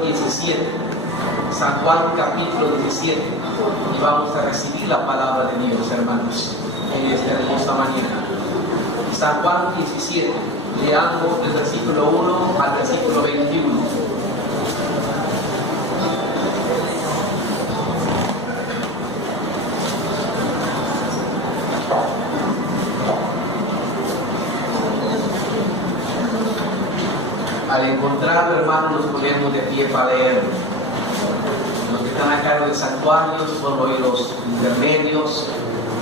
17. San Juan capítulo 17. Y vamos a recibir la palabra de Dios, hermanos, en esta hermosa mañana. San Juan 17. Leamos del versículo 1 al versículo 21. Al encontrarlo, hermanos, nos ponemos de pie para leer. Los que están a cargo de santuarios son hoy los intermedios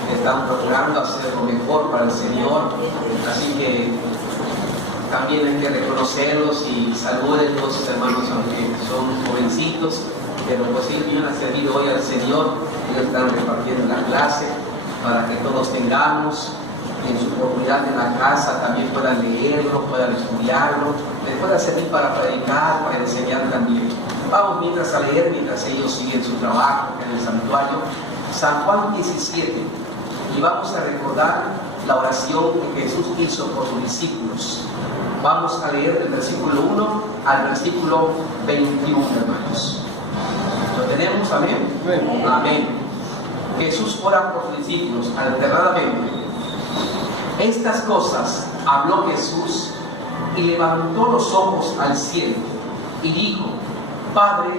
que están procurando hacer lo mejor para el Señor. Así que también hay que reconocerlos y saluden a los hermanos, aunque son jovencitos, pero pues ellos vienen a servir hoy al Señor. Ellos están repartiendo la clase para que todos tengamos en su oportunidad en la casa, también puedan leerlo, puedan estudiarlo, les pueda servir para predicar, para enseñar también. Vamos mientras a leer, mientras ellos siguen su trabajo en el santuario. San Juan 17, y vamos a recordar la oración que Jesús hizo por sus discípulos. Vamos a leer del versículo 1 al versículo 21, hermanos. ¿Lo tenemos? Amén. Amén. Jesús ora por sus discípulos alternadamente. Estas cosas habló Jesús y levantó los ojos al cielo y dijo: Padre,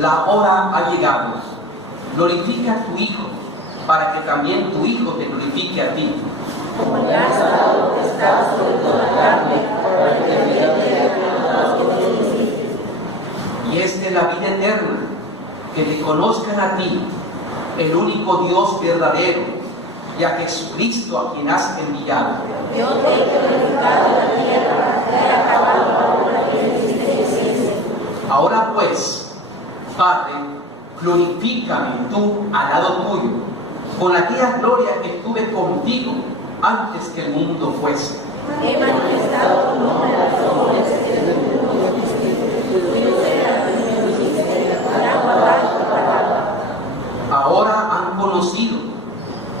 la hora ha llegado, glorifica a tu Hijo, para que también tu Hijo te glorifique a ti. Como le has dado potestad sobre toda carne, para que te a los que te hiciste. Y esta es la vida eterna, que te conozcan a ti, el único Dios verdadero, y a Jesucristo a quien has enviado. Yo te he glorificado en la tierra, he acabado la obra que hiciste. Ahora pues, Padre, glorifícame tú al lado tuyo, con aquella gloria que tuve contigo antes que el mundo fuese. He manifestado tu nombre a los hombres que el mundo tuyo será y me dijiste para guardar tu palabra. Ahora han conocido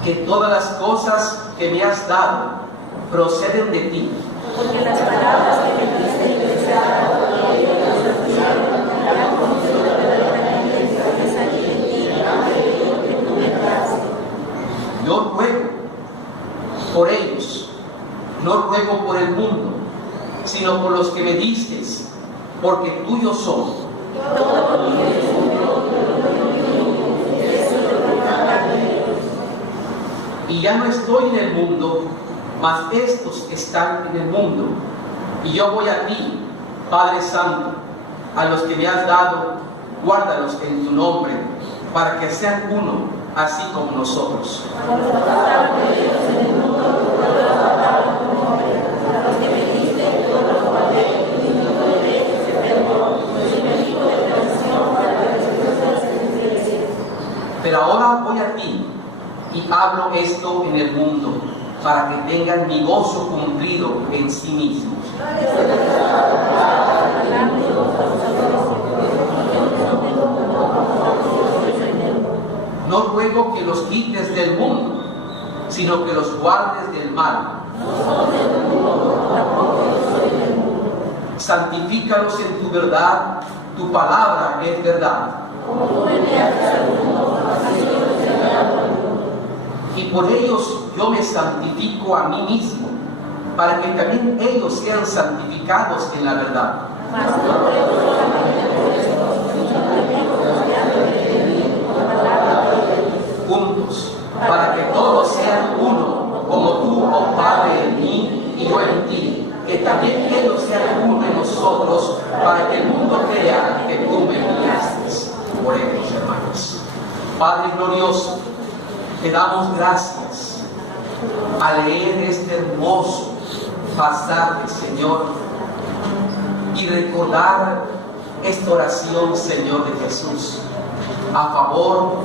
que todas las cosas que me has dado proceden de ti. Porque las palabras que me diste les he dado y ellos las anunciaron, y han conocido verdaderamente que salí de ti, aquello que tú me das. Yo ruego por ellos, no ruego por el mundo, sino por los que me distes, porque tuyos son. Todo lo mío es tuyo, y eres glorificada en ellos. Y ya no estoy en el mundo, mas estos están en el mundo. Y yo voy a ti, Padre Santo, a los que me has dado, guárdalos en tu nombre, para que sean uno, así como nosotros. Como los guardaron ellos en el mundo, yo los guardaron en tu nombre. A los que me diste, yo los guardé, y ninguno de ellos se perdió, si me dijo de perdición para que después de las sentencias. Pero ahora voy a ti, y hablo esto en el mundo, para que tengan mi gozo cumplido en sí mismos. No ruego que los quites del mundo, sino que los guardes del mal. Santifícalos en tu verdad, tu palabra es verdad. Y por ellos yo me santifico a mí mismo, para que también ellos sean santificados en la verdad. Juntos, para que todos sean uno, como tú, oh Padre, en mí y yo en ti, que también ellos sean uno en nosotros, para que el mundo crea que tú me enviaste. Oremos, hermanos. Padre glorioso, te damos gracias al leer este hermoso pasaje, Señor, y recordar esta oración, Señor, de Jesús a favor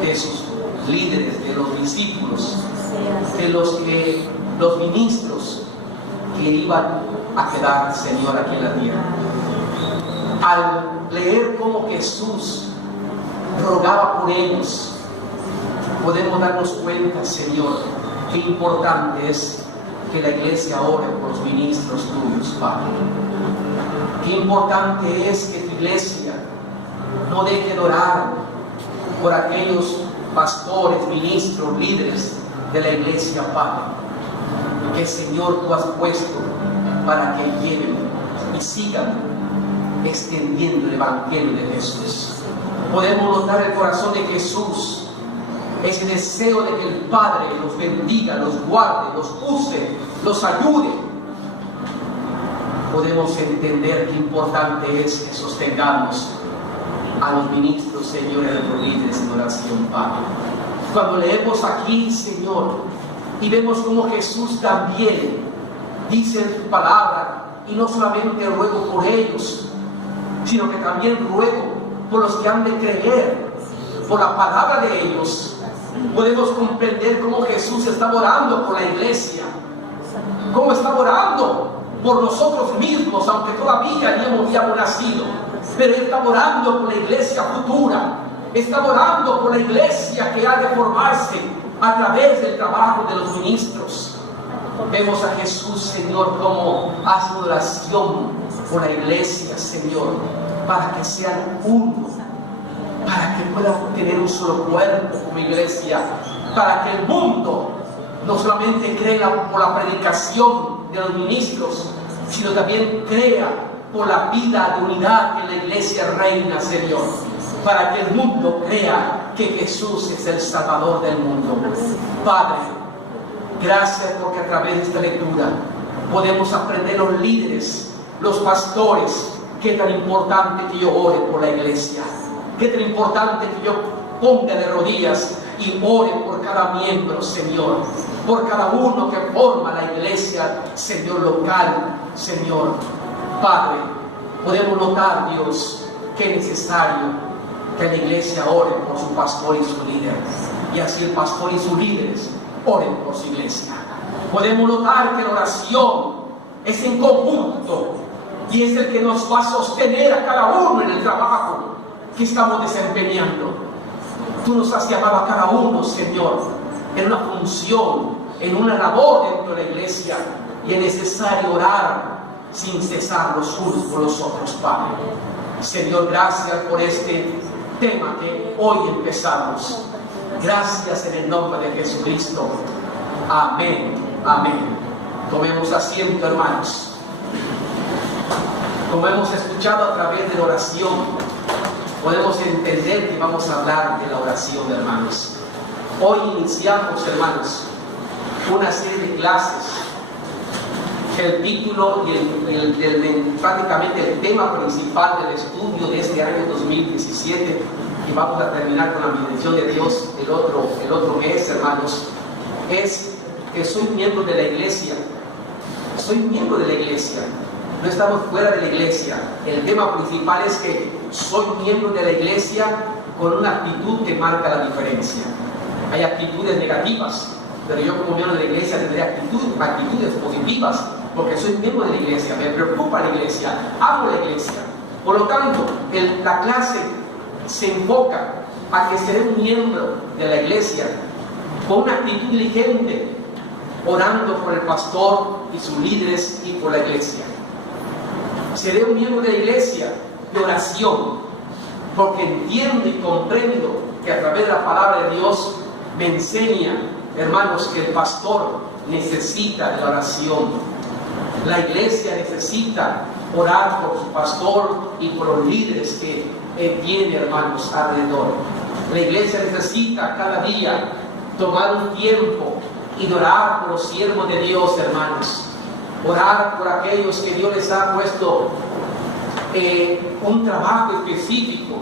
de sus líderes, de los discípulos, de los ministros que iban a quedar, Señor, aquí en la tierra. Al leer cómo Jesús rogaba por ellos, podemos darnos cuenta, Señor, qué importante es que la iglesia ore por los ministros tuyos, Padre. Qué importante es que tu iglesia No deje de orar por aquellos pastores, ministros, líderes de la iglesia, Padre, que Señor tú has puesto para que lleven y sigan extendiendo el Evangelio de Jesús. Podemos notar el corazón de Jesús, ese deseo de que el Padre los bendiga, los guarde, los use, los ayude. Podemos entender qué importante es que sostengamos a los ministros, Señor, y a los líderes en oración, Padre. Cuando leemos aquí, Señor, y vemos cómo Jesús también dice en su palabra, y no solamente ruego por ellos, sino que también ruego por los que han de creer por la palabra de ellos, podemos comprender cómo Jesús está orando por la iglesia, cómo está orando por nosotros mismos, aunque todavía ni habíamos nacido, pero Él está orando por la iglesia futura, está orando por la iglesia que ha de formarse a través del trabajo de los ministros. Vemos a Jesús, Señor, como hace oración por la iglesia, Señor, para que sean uno, para que puedan tener un solo cuerpo como iglesia, para que el mundo no solamente crea por la predicación de los ministros, sino también crea por la vida de unidad que en la iglesia reina, Señor, para que el mundo crea que Jesús es el Salvador del mundo. Padre, gracias porque a través de esta lectura podemos aprender los líderes, los pastores, qué tan importante que yo ore por la iglesia, qué tan importante que yo ponga de rodillas y ore por cada miembro, Señor, por cada uno que forma la iglesia, Señor, local, Señor. Padre, podemos notar, Dios, que es necesario que la iglesia ore por su pastor y su líder, y así el pastor y sus líderes oren por su iglesia. Podemos notar que la oración es en conjunto y es el que nos va a sostener a cada uno en el trabajo que estamos desempeñando. Tú nos has llamado a cada uno, Señor, en una función, en una labor dentro de la iglesia, y es necesario orar sin cesar los unos por los otros, Padre. Señor, gracias por este tema que hoy empezamos. Gracias en el nombre de Jesucristo. Amén, amén. Tomemos asiento, hermanos. Como hemos escuchado a través de la oración, podemos entender que vamos a hablar de la oración, hermanos. Hoy iniciamos, hermanos, una serie de clases que el título y prácticamente el tema principal del estudio de este año 2017, y vamos a terminar con la bendición de Dios el otro mes, hermanos, es que soy miembro de la iglesia. Soy miembro de la iglesia. No estamos fuera de la iglesia. El tema principal es que soy miembro de la iglesia con una actitud que marca la diferencia. Hay actitudes negativas, pero yo como miembro de la iglesia tendré actitudes positivas, porque soy miembro de la iglesia, me preocupa la iglesia, amo la iglesia. Por lo tanto, la clase se enfoca a que seré un miembro de la iglesia con una actitud diligente, orando por el pastor y sus líderes y por la iglesia. Seré un miembro de la iglesia de oración, porque entiendo y comprendo que a través de la palabra de Dios me enseña, hermanos, que el pastor necesita de la oración. La iglesia necesita orar por su pastor y por los líderes que tiene, hermanos, alrededor. La iglesia necesita cada día tomar un tiempo y orar por los siervos de Dios, hermanos. Orar por aquellos que Dios les ha puesto un trabajo específico.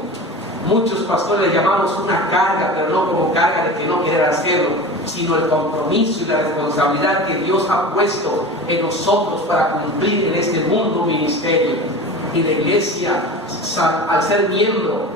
Muchos pastores le llamamos una carga, pero no como carga de que no querer hacerlo, sino el compromiso y la responsabilidad que Dios ha puesto en nosotros para cumplir en este mundo un ministerio. Y la iglesia, al ser miembro,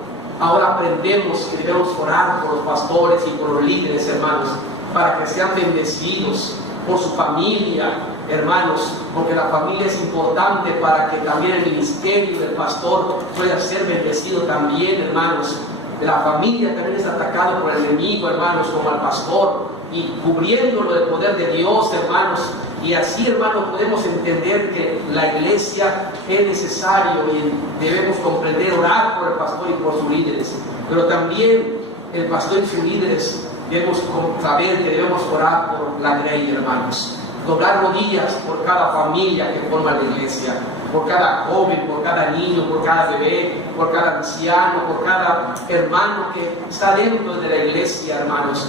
ahora aprendemos que debemos orar por los pastores y por los líderes, hermanos, para que sean bendecidos, por su familia, hermanos, porque la familia es importante para que también el ministerio del pastor pueda ser bendecido también, hermanos. La familia también es atacada por el enemigo, hermanos, como al pastor, y cubriéndolo del poder de Dios, hermanos, Y así, hermanos, podemos entender que la iglesia es necesario y debemos comprender, orar por el pastor y por sus líderes. Pero también el pastor y sus líderes debemos saber que debemos orar por la grey, hermanos. Doblar rodillas por cada familia que forma la iglesia, por cada joven, por cada niño, por cada bebé, por cada anciano, por cada hermano que está dentro de la iglesia, hermanos.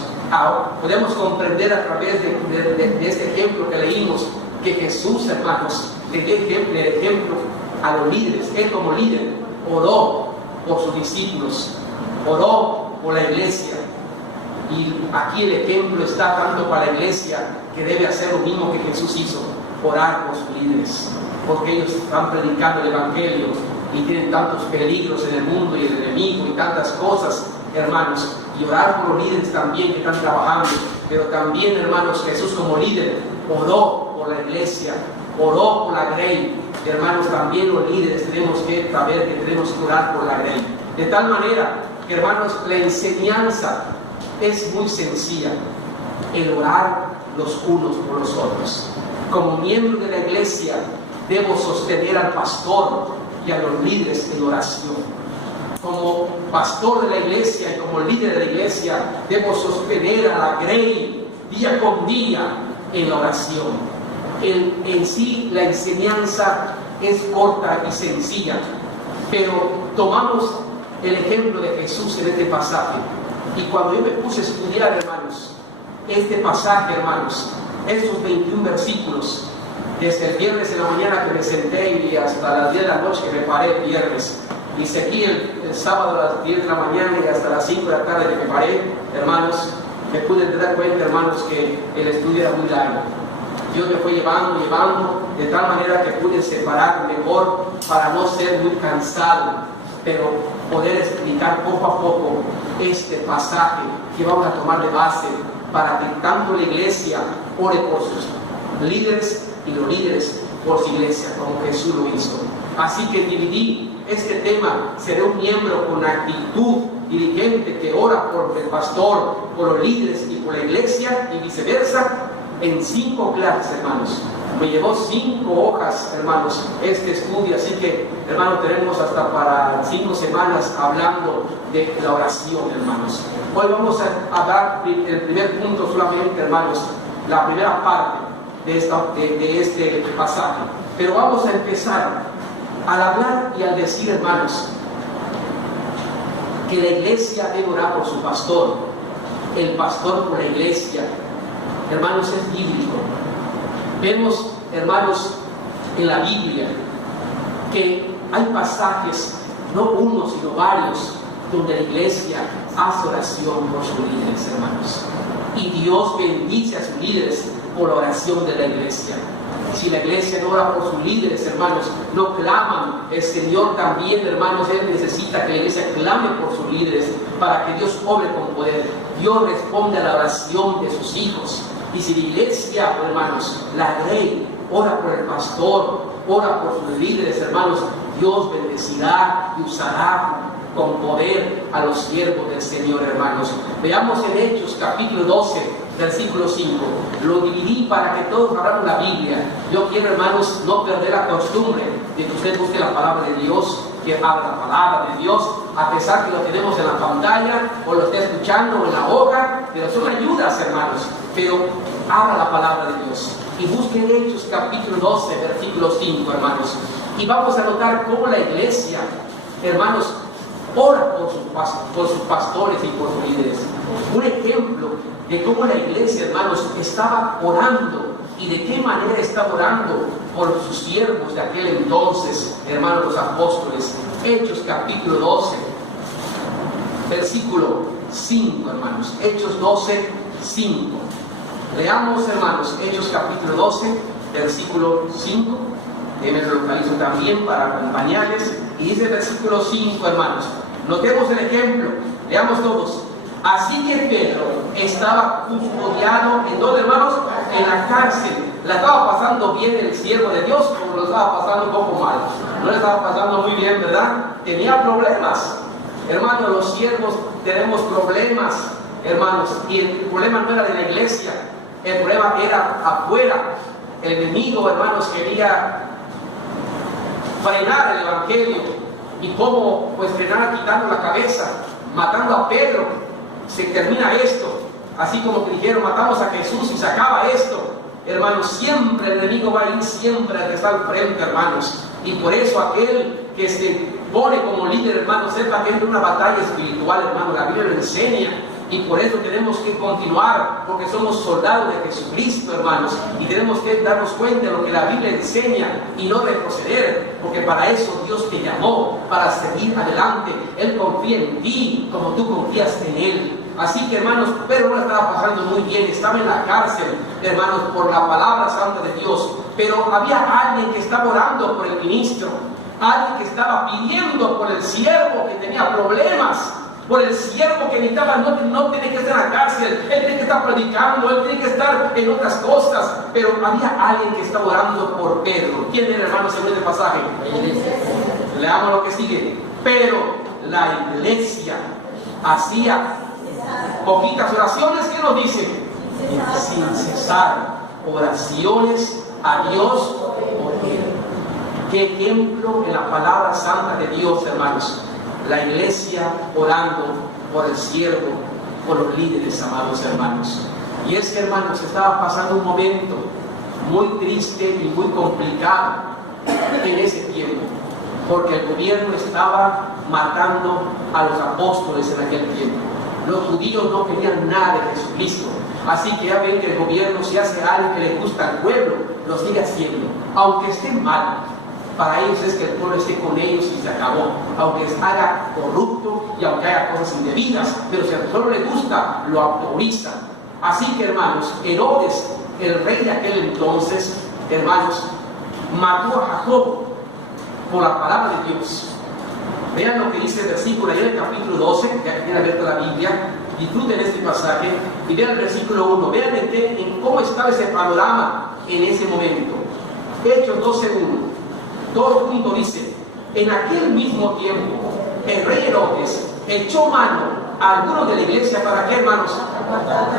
Podemos comprender a través de este ejemplo que leímos que Jesús, hermanos, le dio el ejemplo a los líderes. Él como líder oró por sus discípulos, oró por la iglesia. Y aquí el ejemplo está tanto para la iglesia, que debe hacer lo mismo que Jesús hizo, orar por sus líderes, porque ellos están predicando el evangelio y tienen tantos peligros en el mundo y el enemigo y tantas cosas, hermanos, y orar por los líderes también que están trabajando. Pero también, hermanos, Jesús como líder oró por la iglesia, oró por la grey. Hermanos, también los líderes tenemos que saber que tenemos que orar por la grey, de tal manera que, hermanos, la enseñanza es muy sencilla, el orar los unos por los otros. Como miembro de la iglesia debo sostener al pastor y a los líderes en oración. Como pastor de la iglesia y como líder de la iglesia debo sostener a la grey día con día en la oración. En sí la enseñanza es corta y sencilla, pero tomamos el ejemplo de Jesús en este pasaje. Y cuando yo me puse a estudiar, hermanos, este pasaje, hermanos, estos 21 versículos, desde el viernes en la mañana que me senté y hasta las 10 de la noche que me paré el viernes, y seguí el sábado a las 10 de la mañana y hasta las 5 de la tarde que me paré, hermanos, me pude dar cuenta, hermanos, que el estudio era muy largo. Dios me fue llevando, de tal manera que pude separar mejor para no ser muy cansado, pero poder explicar poco a poco este pasaje que vamos a tomar de base para que tanto la iglesia ore por sus líderes y los líderes por su iglesia, como Jesús lo hizo. Así que dividí este tema, seré un miembro con actitud dirigente que ora por el pastor, por los líderes y por la iglesia y viceversa, en 5 clases, hermanos. Me llevó 5 hojas, hermanos, este estudio, así que, hermanos, tenemos hasta para 5 semanas hablando de la oración, hermanos. Hoy vamos a hablar el primer punto solamente, hermanos, la primera parte de este pasaje. Pero vamos a empezar al hablar y al decir, hermanos, que la iglesia debe orar por su pastor, el pastor por la iglesia. Hermanos, es bíblico. Vemos, hermanos, en la Biblia que hay pasajes, no uno, sino varios, donde la iglesia hace oración por sus líderes, hermanos. Y Dios bendice a sus líderes por la oración de la iglesia. Si la iglesia no ora por sus líderes, hermanos, no claman, el Señor también, hermanos, Él necesita que la iglesia clame por sus líderes para que Dios obre con poder. Dios responde a la oración de sus hijos. Y si la iglesia, hermanos, la grey, ora por el pastor, ora por sus líderes, hermanos, Dios bendecirá y usará con poder a los siervos del Señor, hermanos. Veamos en Hechos capítulo 12, versículo 5. Lo dividí para que todos abramos la Biblia. Yo quiero, hermanos, no perder la costumbre de que usted busque la palabra de Dios, que abra la palabra de Dios, a pesar que lo tenemos en la pantalla o lo esté escuchando o en la hoja, pero son ayudas, hermanos. Pero abra la palabra de Dios y busquen Hechos capítulo 12, versículo 5, hermanos. Y vamos a notar cómo la iglesia, hermanos, ora por sus pastores y por sus líderes. Un ejemplo de cómo la iglesia, hermanos, estaba orando y de qué manera estaba orando por sus siervos de aquel entonces, hermanos, los apóstoles. Hechos capítulo 12, versículo 5, hermanos. Hechos 12, 5. Leamos, hermanos, Hechos capítulo 12, versículo 5. Me localizo también para acompañarles. Y dice el versículo 5, hermanos. Notemos el ejemplo. Leamos todos. Así que Pedro estaba custodiado, ¿en dónde, hermanos? En la cárcel. La estaba pasando bien el siervo de Dios, como lo estaba pasando un poco mal. No le estaba pasando muy bien, ¿verdad? Tenía problemas. Hermanos, los siervos tenemos problemas, hermanos. Y el problema no era de la iglesia. El problema era afuera. el enemigo, hermanos, quería frenar el evangelio. Y cómo pues frenar quitando la cabeza, matando a Pedro. Se termina esto. Así como que dijeron, matamos a Jesús y se acaba esto. Hermanos, siempre el enemigo va a ir siempre al que está al frente, hermanos. Y por eso aquel que se pone como líder, hermanos, es también una batalla espiritual, hermanos. La Biblia lo enseña. Y por eso tenemos que continuar, porque somos soldados de Jesucristo, hermanos. Y tenemos que darnos cuenta de lo que la Biblia enseña y no retroceder, porque para eso Dios te llamó, para seguir adelante. Él confía en ti como tú confías en Él. Así que, hermanos, Pedro no la estaba pasando muy bien, estaba en la cárcel, hermanos, por la palabra santa de Dios. Pero había alguien que estaba orando por el ministro, alguien que estaba pidiendo por el siervo que tenía problemas, por el siervo que necesitaba, no tiene que estar en la cárcel, él tiene que estar predicando, él tiene que estar en otras cosas. Pero había alguien que estaba orando por Pedro. ¿Quién era, hermanos, según este pasaje? Leamos lo que sigue. Pero la iglesia hacía poquitas oraciones, ¿qué nos dice? Sin cesar, oraciones a Dios por él. Qué ejemplo en la palabra santa de Dios, hermanos. La iglesia orando por el siervo, por los líderes, amados hermanos. Y es que, hermanos, estaba pasando un momento muy triste y muy complicado en ese tiempo, porque el gobierno estaba matando a los apóstoles en aquel tiempo. Los judíos no querían nada de Jesucristo. Así que ya ven que el gobierno, si hace algo que le gusta al pueblo, lo sigue haciendo, aunque esté mal. Para ellos es que el pueblo esté con ellos y se acabó. Aunque se haga corrupto y aunque haga cosas indebidas, pero si al pueblo le gusta, lo autoriza. Así que, hermanos, Herodes, el rey de aquel entonces, hermanos, mató a Jacob por la palabra de Dios. Vean lo que dice el versículo, ahí en el capítulo 12, ya tienen abierta la Biblia, disfruten este pasaje y vean el versículo 1. Vean en cómo estaba ese panorama en ese momento. Hechos 12:1. Todo junto dice: en aquel mismo tiempo, el rey Herodes echó mano a algunos de la iglesia. ¿Para qué, hermanos?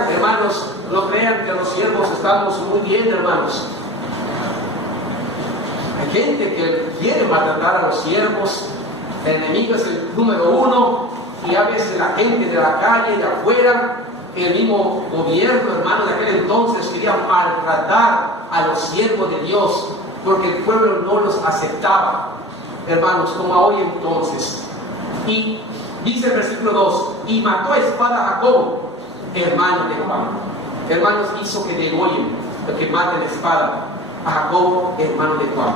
Hermanos, no crean que los siervos estamos muy bien, hermanos. Hay gente que quiere maltratar a los siervos. El enemigo es el número uno, y a veces la gente de la calle, de afuera, el mismo gobierno, hermano, de aquel entonces quería maltratar a los siervos de Dios, porque el pueblo no los aceptaba, hermanos, como hoy entonces. Y dice el versículo 2: y mató a espada a Jacobo, hermano de Juan. Hermanos, hizo que degollen, que maten a espada a Jacobo, hermano de Juan.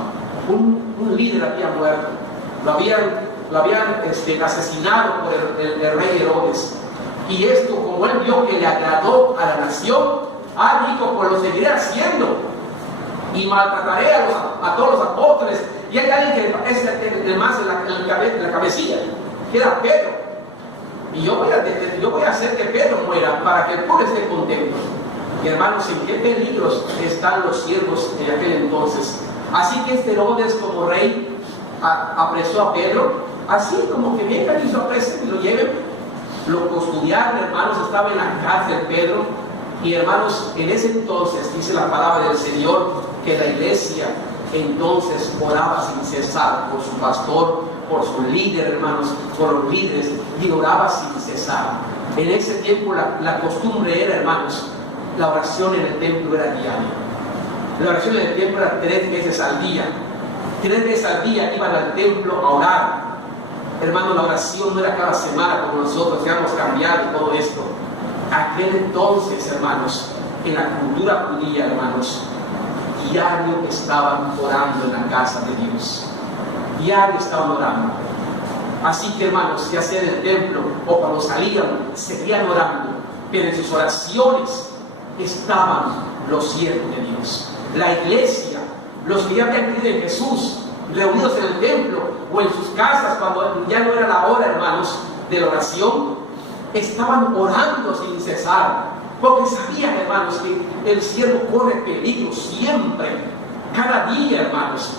Un líder había muerto, lo habían asesinado por el rey Herodes. Y esto, como él vio que le agradó a la nación, dijo: pues lo seguiré haciendo y maltrataré a todos los apóstoles. Y hay alguien que es el más la cabecilla, que era Pedro. Y yo voy a hacer que Pedro muera para que el pueblo esté contento. Y hermanos, ¿en qué peligros están los siervos de aquel entonces? Así que Herodes, como rey, apresó a Pedro, así como que vengan y lo apresen y lo lleven. Lo custodiaron, hermanos, estaba en la cárcel Pedro. Y hermanos, en ese entonces dice la palabra del Señor que la iglesia entonces oraba sin cesar por su pastor, por su líder, hermanos, por los líderes, y oraba sin cesar. En ese tiempo la costumbre era, hermanos, la oración en el templo era diaria. La oración en el templo era 3 veces al día. 3 veces al día iban al templo a orar. Hermanos, la oración no era cada semana como nosotros, que hemos cambiado todo esto. Aquel entonces, hermanos, en la cultura judía, hermanos, diario estaban orando en la casa de Dios. Diario estaban orando. Así que, hermanos, ya sea en el templo o cuando salían, seguían orando. Pero en sus oraciones estaban los siervos de Dios. La iglesia, los que ya habían creído en Jesús, reunidos en el templo o en sus casas, cuando ya no era la hora, hermanos, de la oración, estaban orando sin cesar, porque sabían, hermanos, que el siervo corre peligro siempre, cada día, hermanos,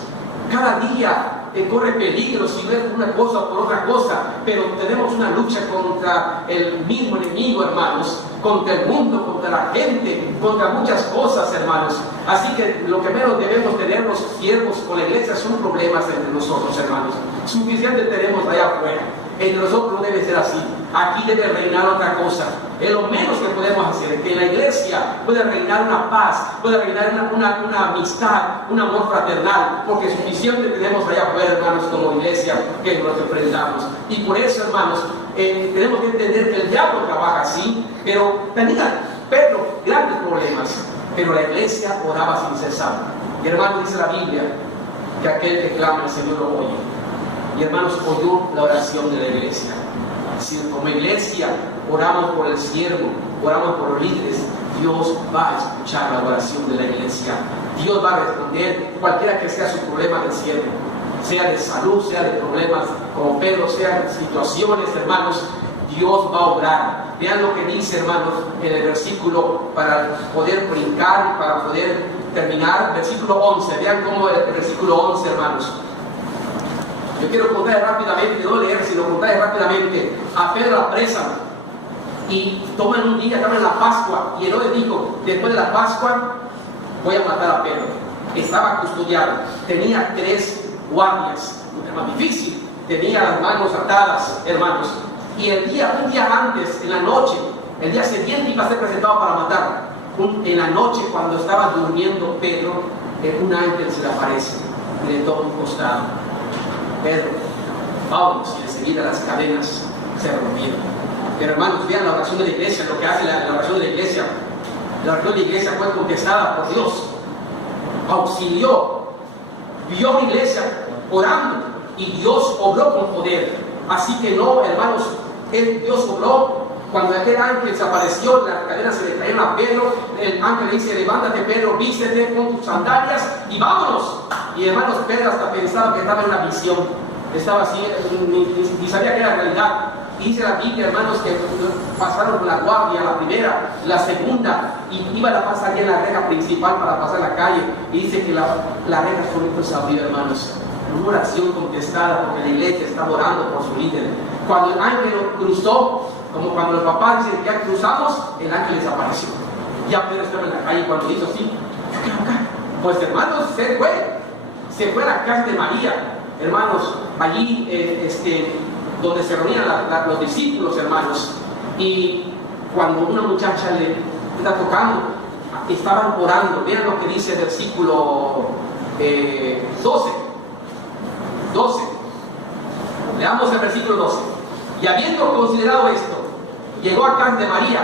cada día corre peligro si no es una cosa o por otra cosa. Pero tenemos una lucha contra el mismo enemigo, hermanos, contra el mundo, contra la gente contra muchas cosas, hermanos. Así que lo que menos debemos tener los siervos con la iglesia son problemas entre nosotros, hermanos. Suficiente tenemos allá afuera. Entre nosotros no debe ser así. Aquí debe reinar otra cosa. Es lo menos que podemos hacer. Que en la iglesia pueda reinar una paz, pueda reinar una amistad, un amor fraternal. Porque suficiente tenemos allá afuera, hermanos, como iglesia que nos enfrentamos. Y por eso, hermanos, tenemos que entender que el diablo trabaja así. Pero tenía Pedro grandes problemas. Pero la iglesia oraba sin cesar. Y hermanos, dice la Biblia que aquel que clama, el Señor lo oye. Y hermanos, oyó la oración de la iglesia. Si como iglesia oramos por el siervo, oramos por los líderes, Dios va a escuchar la oración de la iglesia. Dios va a responder cualquiera que sea su problema del siervo, sea de salud, sea de problemas como Pedro, sea de situaciones, hermanos. Dios va a obrar. Vean lo que dice, hermanos, en el versículo, para poder brincar, para poder terminar, versículo 11. Vean cómo el versículo 11, hermanos. Yo quiero contar rápidamente, no leer, sino contar rápidamente. A Pedro la apresan y toman un día, estaban en la Pascua, y Herodes dijo, después de la Pascua voy a matar a Pedro. Estaba custodiado, tenía 3 guardias, era más difícil, tenía las manos atadas, hermanos. Y un día antes, en la noche, el día siguiente iba a ser presentado para matar. En la noche, cuando estaba durmiendo Pedro, un ángel se le aparece y le toma un costado. Pedro, vamos, y enseguida las cadenas se rompieron. Pero hermanos, vean la oración de la iglesia, lo que hace la oración de la iglesia. La oración de la iglesia fue contestada por Dios. Auxilió, vio a la iglesia orando y Dios obró con poder. Así que no, hermanos, Dios obró. Cuando aquel ángel se apareció, las cadenas se le trajeron a Pedro. El ángel le dice, levántate Pedro, vístete, pon tus sandalias y vámonos. Y hermanos, Pedro hasta pensaba que estaba en una visión. Estaba así, ni sabía que era realidad. Y dice la Biblia, hermanos, que pasaron con la guardia, la primera, la segunda, y iban a pasar ya en la reja principal para pasar la calle. Y dice que la reja solito se abrió, hermanos. Una oración contestada porque la iglesia estaba orando por su líder. Cuando el ángel cruzó, como cuando los papás dicen que ya cruzamos, el ángel desapareció. Ya Pedro estaba en la calle cuando hizo así. Pues hermanos, se fue a la casa de María, hermanos, allí donde se reunían los discípulos, hermanos. Y cuando una muchacha le está tocando, estaban orando. Vean lo que dice el versículo 12. Leamos el versículo 12. Y habiendo considerado esto, llegó a casa de María,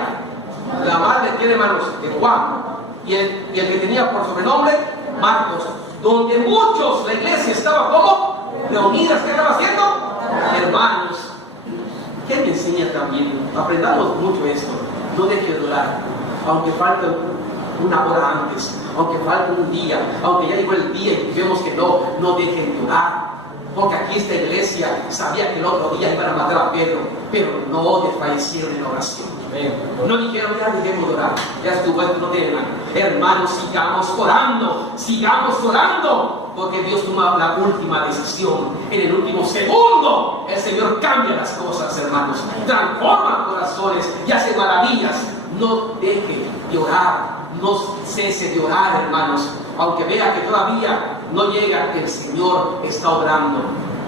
la madre de hermanos de Juan, y el que tenía por sobrenombre Marcos, donde muchos, la iglesia estaba como reunidas. ¿Qué estaba haciendo? Hermanos, ¿qué me enseña también? Aprendamos mucho esto. No deje de orar, aunque falte una hora antes, aunque falte un día, aunque ya llegó el día y vemos que no dejen de orar. Porque aquí esta iglesia sabía que el otro día iban a matar a Pedro, pero no desfallecieron en oración. No dijeron, ya dejemos de orar, ya estuvo, no tiene nada. Hermanos, sigamos orando, porque Dios toma la última decisión. En el último segundo, el Señor cambia las cosas, hermanos, transforma corazones y hace maravillas. No deje de orar, no cese de orar, hermanos, aunque vea que todavía no llega, el Señor está obrando.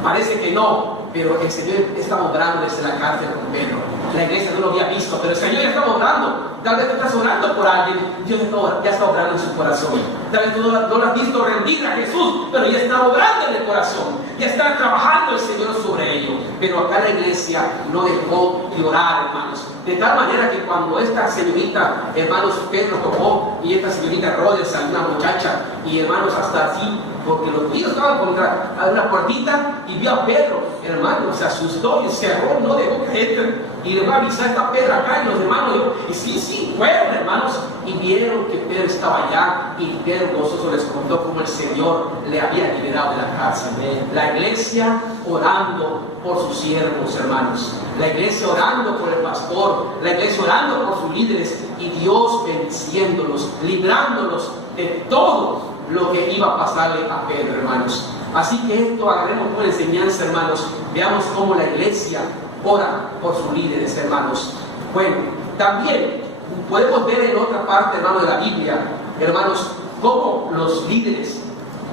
Parece que no, pero el Señor está obrando desde la cárcel con Pedro. La iglesia no lo había visto, pero el Señor ya está obrando. Tal vez tú estás orando por alguien, Dios ya está obrando en su corazón. Tal vez tú no lo has visto rendir a Jesús, pero ya está obrando en el corazón. Ya está trabajando el Señor sobre ello. Pero acá la iglesia no dejó de orar, hermanos. De tal manera que cuando esta señorita, hermanos, Pedro tocó, y esta señorita Herodes, una muchacha, y hermanos, hasta así, porque los judíos estaban contra una puertita y vio a Pedro, hermanos, se asustó y cerró, no dejó que entre, y le va a avisar a esta Pedro acá, y los hermanos, y sí, fueron, hermanos, y vieron que Pedro estaba allá, y Pedro gozoso les contó cómo el Señor le había liberado de la cárcel. La iglesia orando por sus siervos, hermanos, la iglesia orando por el pastor, la iglesia orando por sus líderes, y Dios bendiciéndolos, librándolos de todo lo que iba a pasarle a Pedro, hermanos. Así que esto agarremos como enseñanza, hermanos. Veamos cómo la iglesia ora por sus líderes, hermanos. Bueno, también podemos ver en otra parte, hermano, de la Biblia, hermanos, cómo los líderes,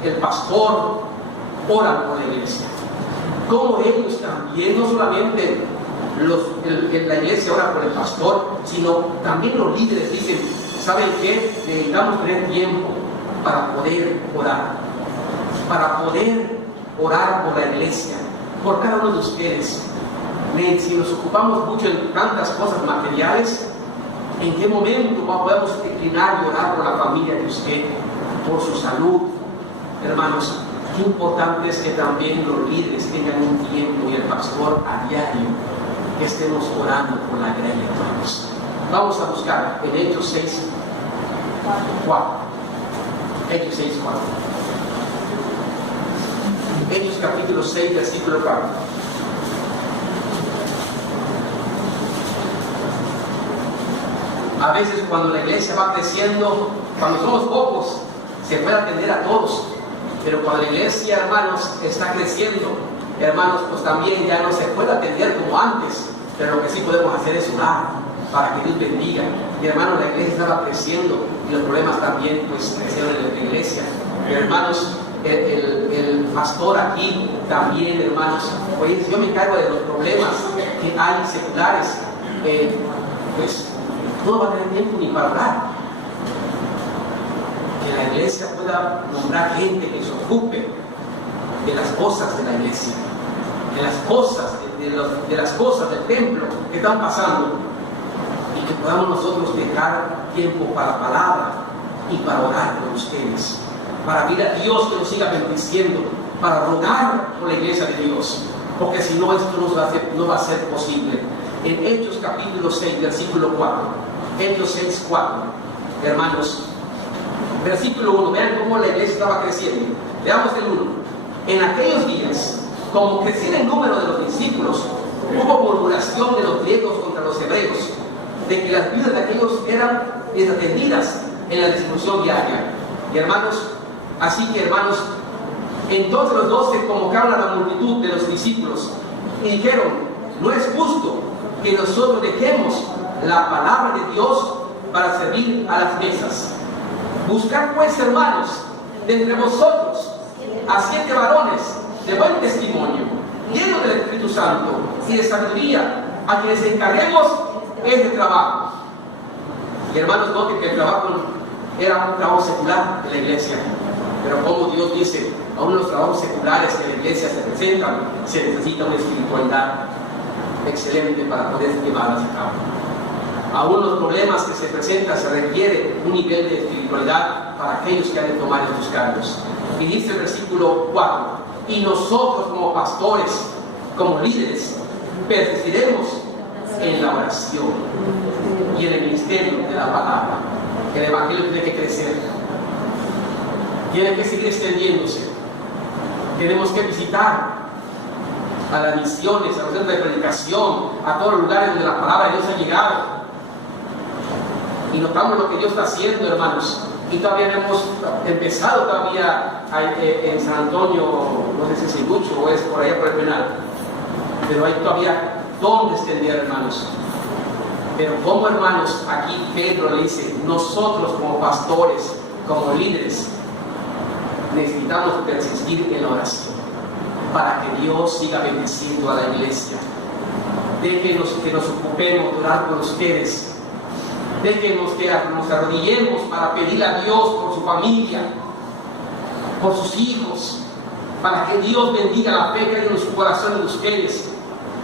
el pastor, oran por la iglesia. Cómo ellos también, no solamente la iglesia ora por el pastor, sino también los líderes dicen, ¿saben qué? Necesitamos tener tiempo para poder orar por la iglesia, por cada uno de ustedes. Si nos ocupamos mucho en tantas cosas materiales, ¿en qué momento podemos declinar y orar por la familia de usted, por su salud? Hermanos, qué importante es que también los líderes tengan un tiempo y el pastor a diario que estemos orando por la iglesia, hermanos. Vamos a buscar en Hechos 6, 4. Hechos 6, 4. Hechos capítulo 6, versículo 4. A veces cuando la iglesia va creciendo, cuando somos pocos, se puede atender a todos. Pero cuando la iglesia, hermanos, está creciendo, hermanos, pues también ya no se puede atender como antes. Pero lo que sí podemos hacer es orar para que Dios bendiga. Y hermanos, la iglesia estaba creciendo y los problemas también pues crecieron en la iglesia. Pero hermanos, el pastor aquí también, hermanos, pues yo me encargo de los problemas que hay seculares. Pues no va a tener tiempo ni para hablar. Que la iglesia pueda nombrar gente que se ocupe de las cosas de la iglesia, de las cosas, de las cosas del templo que están pasando, y que podamos nosotros dejar tiempo para la palabra y para orar por ustedes, para pedir a Dios que nos siga bendiciendo, para rogar por la iglesia de Dios, porque si no, esto no va a ser posible. En Hechos capítulo 6, versículo 4, Hechos 6, 4, hermanos, versículo 1, vean cómo la iglesia estaba creciendo. Veamos el 1. En aquellos días, como crecía el número de los discípulos, hubo murmuración de los griegos contra los hebreos, de que las vidas de aquellos eran desatendidas en la distribución diaria. Y hermanos, así que hermanos, entonces los 12 convocaron a la multitud de los discípulos y dijeron, no es justo que nosotros dejemos la palabra de Dios para servir a las mesas. Buscad pues, hermanos, de entre vosotros a 7 varones de buen testimonio, llenos del Espíritu Santo y de sabiduría, a quienes encarguemos este trabajo. Y hermanos, noten que el trabajo era un trabajo secular de la iglesia, pero como Dios dice, aún los trabajos seculares que la iglesia se presentan, se necesita una espiritualidad excelente para poder llevarlas a cabo. Aún los problemas que se presentan se requiere un nivel de espiritualidad para aquellos que han de tomar estos cargos. Y dice el versículo 4, y nosotros como pastores, como líderes, persistiremos en la oración y en el ministerio de la palabra. El evangelio tiene que crecer, tiene que seguir extendiéndose. Tenemos que visitar a las misiones, a los centros de predicación, a todos los lugares donde la palabra de Dios ha llegado. Y notamos lo que Dios está haciendo, hermanos. Y todavía no hemos empezado todavía en San Antonio, no sé si es en Lucho o es por allá por el penal. Pero hay todavía donde extender, hermanos. Pero como hermanos, aquí Pedro le dice, nosotros como pastores, como líderes, necesitamos persistir en la oración para que Dios siga bendiciendo a la iglesia. Déjenos que nos ocupemos de orar por ustedes. Déjenos que nos arrodillemos para pedir a Dios por su familia, por sus hijos, para que Dios bendiga la fe que hay en su corazón de ustedes,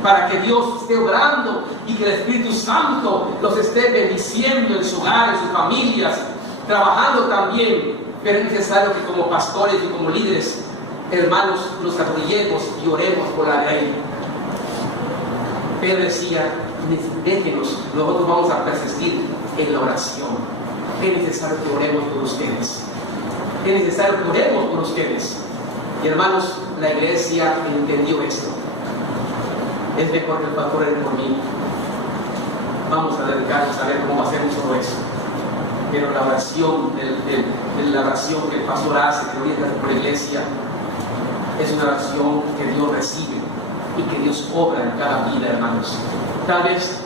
para que Dios esté obrando y que el Espíritu Santo los esté bendiciendo en su hogar, en sus familias, trabajando también. Pero es necesario que como pastores y como líderes, hermanos, nos arrodillemos y oremos por la ley. Pedro decía, déjenos, nosotros vamos a persistir en la oración. Es necesario que oremos por ustedes. Es necesario que oremos por ustedes. Y hermanos, la iglesia entendió esto. Es mejor que el pastor ore por mí. Vamos a dedicarnos a ver cómo hacemos todo eso. Pero la oración, la oración que el pastor hace, que orienta por la iglesia, es una oración que Dios recibe y que Dios obra en cada vida, hermanos. Tal vez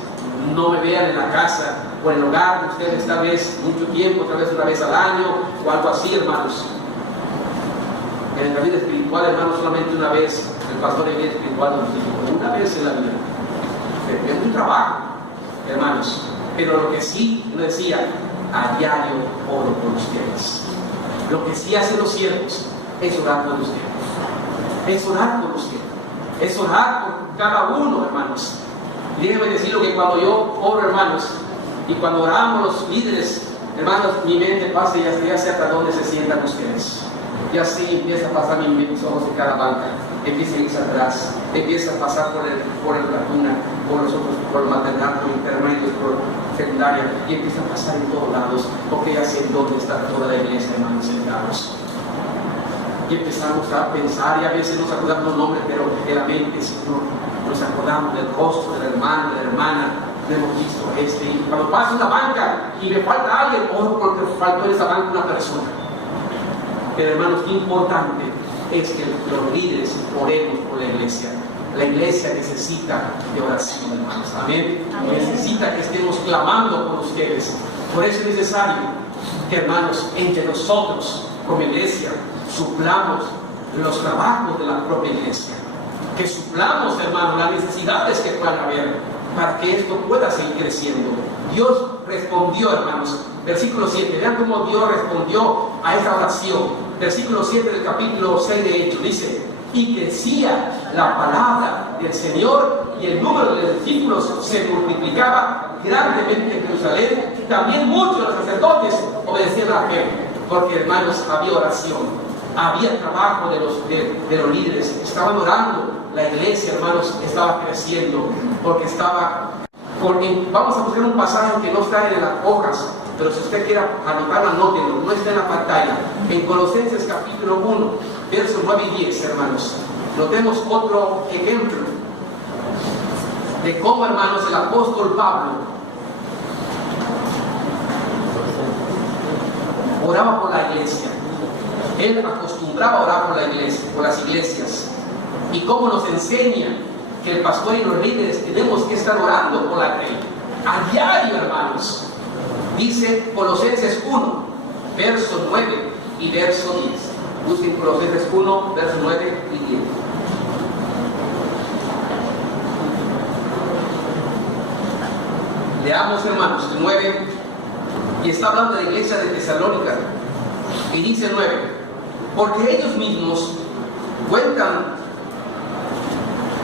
no me vean en la casa por el hogar de ustedes, tal vez mucho tiempo, tal vez una vez al año o algo así, hermanos. En la vida espiritual, hermanos, solamente una vez, el pastor de vida espiritual nos dijo, una vez en la vida. Es un trabajo, hermanos, pero lo que sí, nos decía, a diario oro por ustedes. Lo que sí hacen los siervos es orar por ustedes. Es orar por ustedes. Es orar por cada uno, hermanos. Déjenme decirlo que cuando yo oro, hermanos, y cuando oramos los líderes, hermanos, mi mente pasa y ya sé hasta dónde se sientan ustedes. Y así empieza a pasar mis ojos en cada banca, empieza a irse atrás, empieza a pasar por la cuna, por los otros, por el maternal, por intermedios, por secundaria, y empieza a pasar en todos lados, porque ya sé dónde está toda la iglesia, hermanos, sentados. Y empezamos a pensar, y a veces nos acordamos los nombres, pero en la mente, Señor, nos acordamos del rostro de la hermana, de la hermana, no hemos visto y cuando pasa una banca y me falta alguien, oro porque faltó en esa banca una persona. Pero hermanos, qué importante es que los líderes oremos por la iglesia. La iglesia necesita de oración, hermanos. Amén. Necesita que estemos clamando por ustedes. Por eso es necesario que, hermanos, entre nosotros, como iglesia, suplamos los trabajos de la propia iglesia. Que suplamos, hermanos, las necesidades que puedan haber para que esto pueda seguir creciendo. Dios respondió, hermanos. Versículo 7. Vean cómo Dios respondió a esta oración. Versículo 7 del capítulo 6 de Hechos. Dice, y crecía la palabra del Señor y el número de discípulos se multiplicaba grandemente en Jerusalén. También muchos de los sacerdotes obedecían a la fe, porque, hermanos, había oración, había trabajo de los líderes, estaban orando. La iglesia, hermanos, estaba creciendo, porque estaba... Vamos a buscar un pasaje que no está en las hojas, pero si usted quiere anotarlo, anótenlo, no está en la pantalla. En Colosenses capítulo 1, versos 9 y 10, hermanos. Notemos otro ejemplo de cómo, hermanos, el apóstol Pablo oraba por la iglesia. Él acostumbraba a orar por la iglesia, por las iglesias. Y cómo nos enseña que el pastor y los líderes tenemos que estar orando por la grey. A diario, hermanos. Dice Colosenses 1, verso 9 y verso 10. Busquen Colosenses 1, verso 9 y 10. Leamos, hermanos, el 9. Y está hablando de la iglesia de Tesalónica. Y dice 9. Porque ellos mismos cuentan.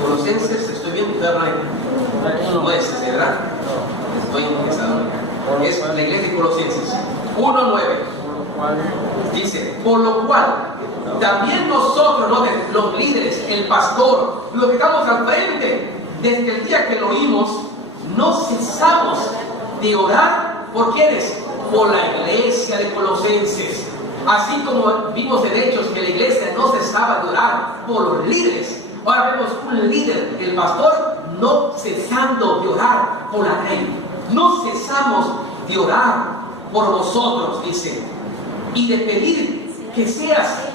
Colosenses, estoy viendo, no es, ¿verdad? Estoy en Tesalónica. Es la iglesia de Colosenses 1:9. Dice, por lo cual también nosotros, los líderes, el pastor, los que estamos al frente, desde el día que lo oímos, no cesamos de orar por quienes, por la iglesia de Colosenses. Así como vimos en Hechos que la iglesia no cesaba de orar por los líderes, ahora vemos un líder, el pastor, no cesando de orar por la grey. No cesamos de orar por vosotros, dice, y de pedir que seas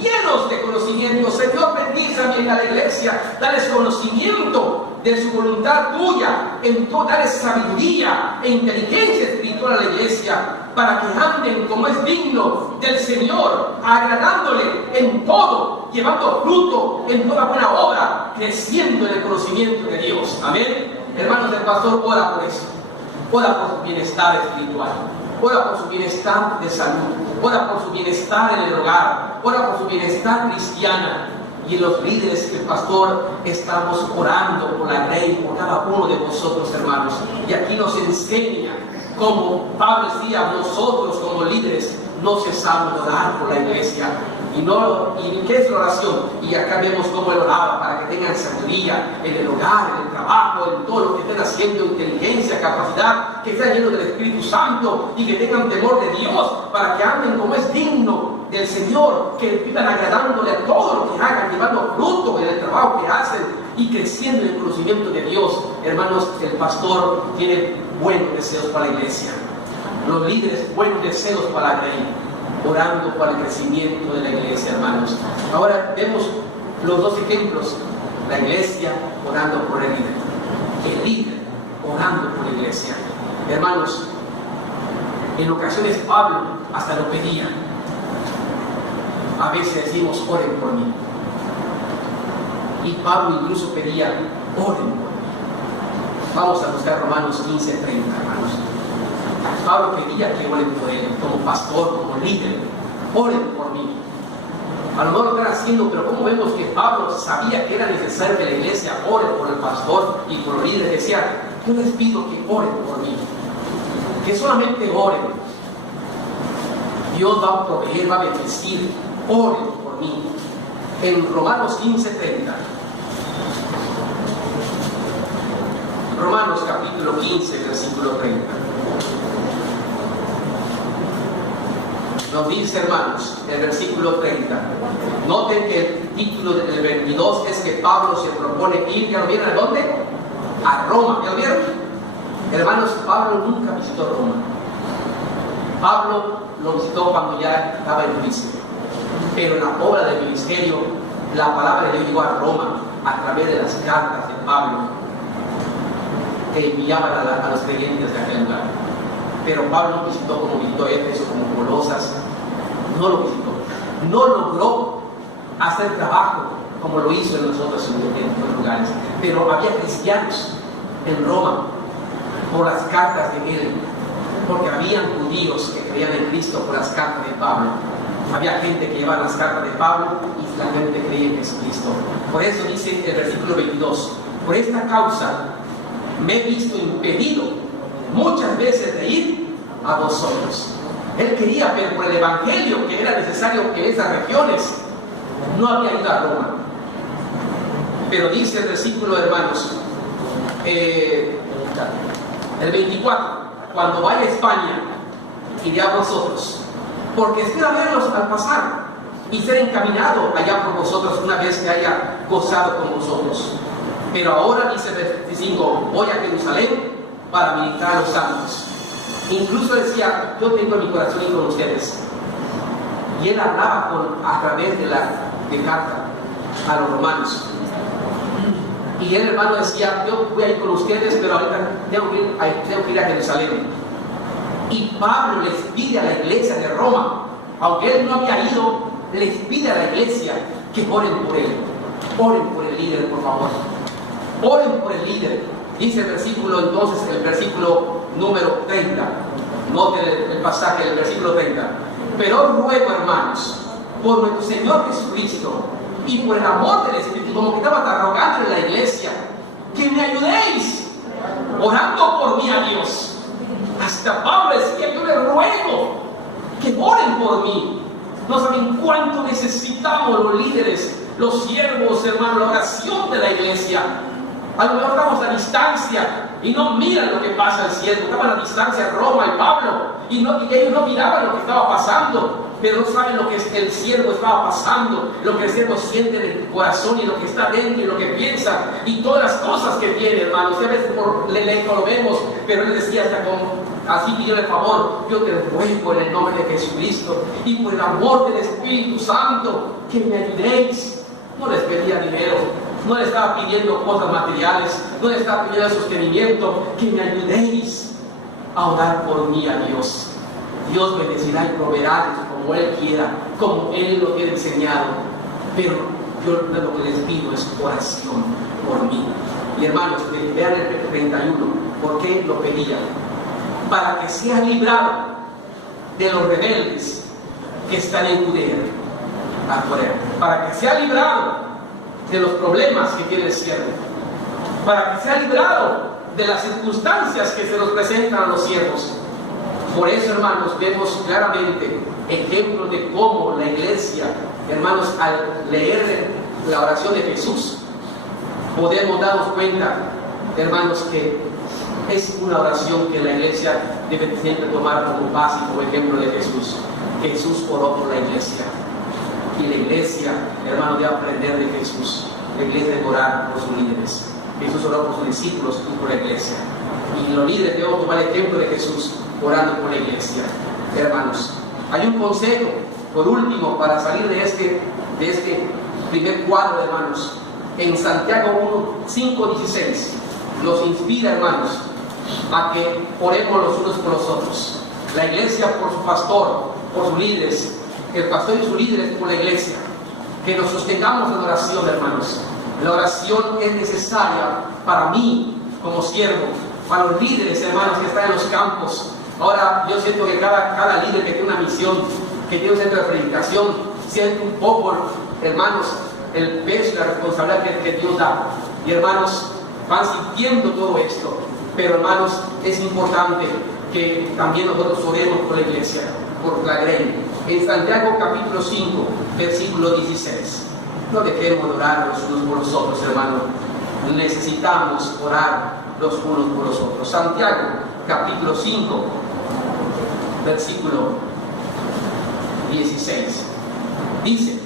llenos de conocimiento. Señor, bendíceme en la iglesia, dales conocimiento de su voluntad tuya, dales sabiduría e inteligencia espiritual a la iglesia, para que anden como es digno del Señor, agradándole en todo, llevando fruto en toda buena obra, creciendo en el conocimiento de Dios. Amén. Hermanos, el pastor ora por eso. Ora por su bienestar espiritual, ora por su bienestar de salud, ora por su bienestar en el hogar, ora por su bienestar cristiana. Y los líderes, el pastor, estamos orando por la grey, por cada uno de vosotros, hermanos. Y aquí nos enseña cómo Pablo decía, nosotros como líderes no cesamos de orar por la iglesia. ¿Y qué es la oración? Y acá vemos cómo él oraba, para que tengan sabiduría en el hogar, en el trabajo, en todo lo que estén haciendo, inteligencia, capacidad, que estén llenos del Espíritu Santo y que tengan temor de Dios, para que anden como es digno del Señor, que vivan agradándole a todo lo que hagan, llevando fruto en el trabajo que hacen y creciendo en el conocimiento de Dios. Hermanos, el pastor tiene buenos deseos para la iglesia, los líderes buenos deseos para la grey, orando para el crecimiento de la iglesia, hermanos. Ahora vemos los dos ejemplos: la iglesia orando por el líder orando por la iglesia. Hermanos, en ocasiones Pablo hasta lo pedía. A veces decimos, oren por mí. Y Pablo incluso pedía, oren por mí. Vamos a buscar Romanos 15:30, hermanos. Pablo pedía que oren por él, como pastor, como líder. Oren por mí. A lo mejor lo están haciendo, pero como vemos que Pablo sabía que era necesario que la iglesia ore por el pastor y por los líderes, decía, yo les pido que oren por mí. Que solamente oren. Dios va a proveer, va a bendecir. Oren por mí. En Romanos 15:30. Romanos capítulo 15, versículo 30. Nos dice, hermanos, el versículo 30. Noten que el título del 22 es que Pablo se propone ir, ¿ya lo vieron? ¿A dónde? A Roma, ¿ya lo vieron? Hermanos, Pablo nunca visitó Roma. Pablo lo visitó cuando ya estaba en juicio. Pero en la obra del ministerio, la palabra de Dios llegó a Roma a través de las cartas de Pablo que enviaban a los creyentes de aquel lugar. Pero Pablo no visitó como visitó Éfeso, como Colosas. No lo visitó. No logró hacer trabajo como lo hizo en los otros lugares. Pero había cristianos en Roma por las cartas de él. Porque habían judíos que creían en Cristo por las cartas de Pablo. Había gente que llevaba las cartas de Pablo y la gente creía en Jesucristo. Por eso dice el versículo 22. Por esta causa me he visto impedido muchas veces de ir a vosotros. Él quería, pero por el evangelio que era necesario que esas regiones, no había ido a Roma. Pero dice el versículo, hermanos, el 24, cuando vaya a España, iré a vosotros, porque espero verlos al pasar y ser encaminado allá por vosotros una vez que haya gozado con vosotros. Pero ahora, dice el 25, voy a Jerusalén para ministrar a los santos. Incluso decía, yo tengo en mi corazón ir con ustedes. Y él hablaba a través de carta a los romanos. Y el hermano decía, yo voy a ir con ustedes, pero ahorita tengo que ir a Jerusalén. Y Pablo les pide a la iglesia de Roma, aunque él no había ido, les pide a la iglesia que oren por él. Oren por el líder, por favor. Oren por el líder. Dice el versículo, entonces, el versículo número 30. Noten el pasaje del versículo 30. Pero ruego, hermanos, por nuestro Señor Jesucristo y por el amor del Espíritu, como que estaba rogando en la iglesia, que me ayudéis, orando por mí a Dios. Hasta Pablo decía, yo les ruego que oren por mí. No saben cuánto necesitamos los líderes, los siervos, hermanos, la oración de la iglesia. A lo mejor estamos a distancia y no miran lo que pasa al cielo. Estaban a distancia Roma y Pablo y ellos no miraban lo que estaba pasando, pero no saben lo que el siervo estaba pasando, lo que el siervo siente en el corazón y lo que está dentro y lo que piensa y todas las cosas que tiene, hermanos. Y a veces por lento lo vemos, pero él decía así pidió el favor, yo te ruego en el nombre de Jesucristo y por el amor del Espíritu Santo que me ayudéis. No les pedía dinero, no le estaba pidiendo cosas materiales, no le estaba pidiendo sostenimiento, que me ayudéis a orar por mí a Dios. Dios bendecirá y proveerá como Él quiera, como Él lo tiene enseñado. Pero yo lo que les pido es oración por mí. Y hermanos, vean el 31, ¿por qué lo pedía? Para que sea librado de los rebeldes que están en Judea, para que sea librado de los problemas que tiene el siervo, para que sea librado de las circunstancias que se nos presentan a los siervos. Por eso, hermanos, vemos claramente ejemplos de cómo la iglesia, hermanos, al leer la oración de Jesús, podemos darnos cuenta, hermanos, que es una oración que la iglesia debe siempre tomar como base y como ejemplo de Jesús. Jesús oró por la iglesia. Y la iglesia, hermano, debe aprender de Jesús. La iglesia debe orar por sus líderes. Jesús oró por sus discípulos y por la iglesia. Y los líderes deben tomar el ejemplo de Jesús orando por la iglesia. Hermanos, hay un consejo, por último, para salir de este primer cuadro, hermanos. En Santiago 1, 5, 16 nos inspira, hermanos, a que oremos los unos por los otros. La iglesia por su pastor, por sus líderes, el pastor y sus líderes por la iglesia. Que nos sostengamos en oración, hermanos. La oración es necesaria para mí como siervo, para los líderes, hermanos, que están en los campos. Ahora yo siento que cada líder que tiene una misión, que tiene un centro de predicación, siente un poco, hermanos, el peso y la responsabilidad que Dios da. Y hermanos, van sintiendo todo esto. Pero hermanos, es importante que también nosotros oremos por la iglesia, por la grey. En Santiago capítulo 5, versículo 16. No dejemos de orar los unos por los otros, hermanos. Necesitamos orar los unos por los otros. Santiago capítulo 5, versículo 16. Dice: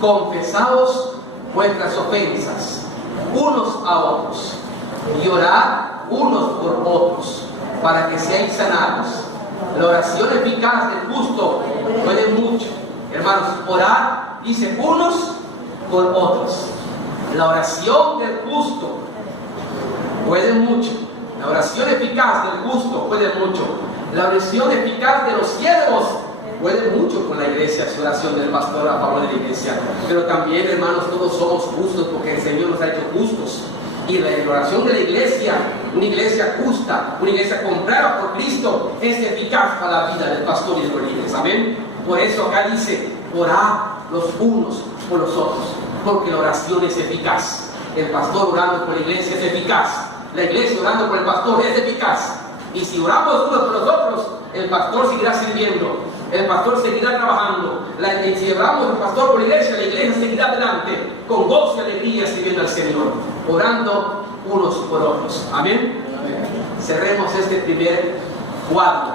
confesaos vuestras ofensas unos a otros y orad unos por otros para que seáis sanados. La oración eficaz del justo puede mucho. Hermanos, orar, dice, unos por otros. La oración del justo puede mucho. La oración eficaz del justo puede mucho. La oración eficaz de los siervos puede mucho con la iglesia, su oración del pastor a favor de la iglesia. Pero también, hermanos, todos somos justos porque el Señor nos ha hecho justos. Y la oración de la iglesia, una iglesia justa, una iglesia comprada por Cristo, es eficaz para la vida del pastor y de los líderes. Amén. Por eso acá dice: orad los unos por los otros, porque la oración es eficaz. El pastor orando por la iglesia es eficaz. La iglesia orando por el pastor es eficaz. Y si oramos unos por los otros, el pastor seguirá sirviendo, el pastor seguirá trabajando. Y si oramos el pastor por la iglesia seguirá adelante con gozo y alegría sirviendo al Señor, orando unos por otros. Amén. Cerremos este primer cuadro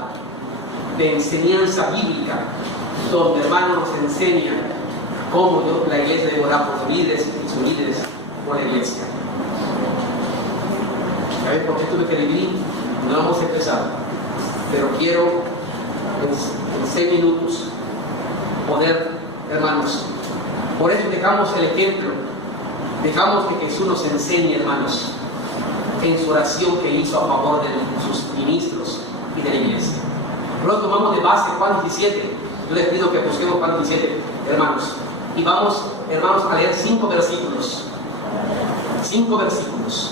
de enseñanza bíblica, donde hermanos nos enseña cómo la iglesia debe orar por sus líderes y sus líderes por la iglesia. ¿Sabes por qué tuve que dividir? No vamos a empezar, pero quiero en 6 minutos poder, hermanos, por eso dejamos el ejemplo, dejamos que Jesús nos enseñe, hermanos, en su oración que hizo a favor de sus ministros y de la iglesia. Luego tomamos de base Juan 17. Yo les pido que busquemos Juan 17, hermanos, y vamos, hermanos, a leer 5 versículos. 5 versículos.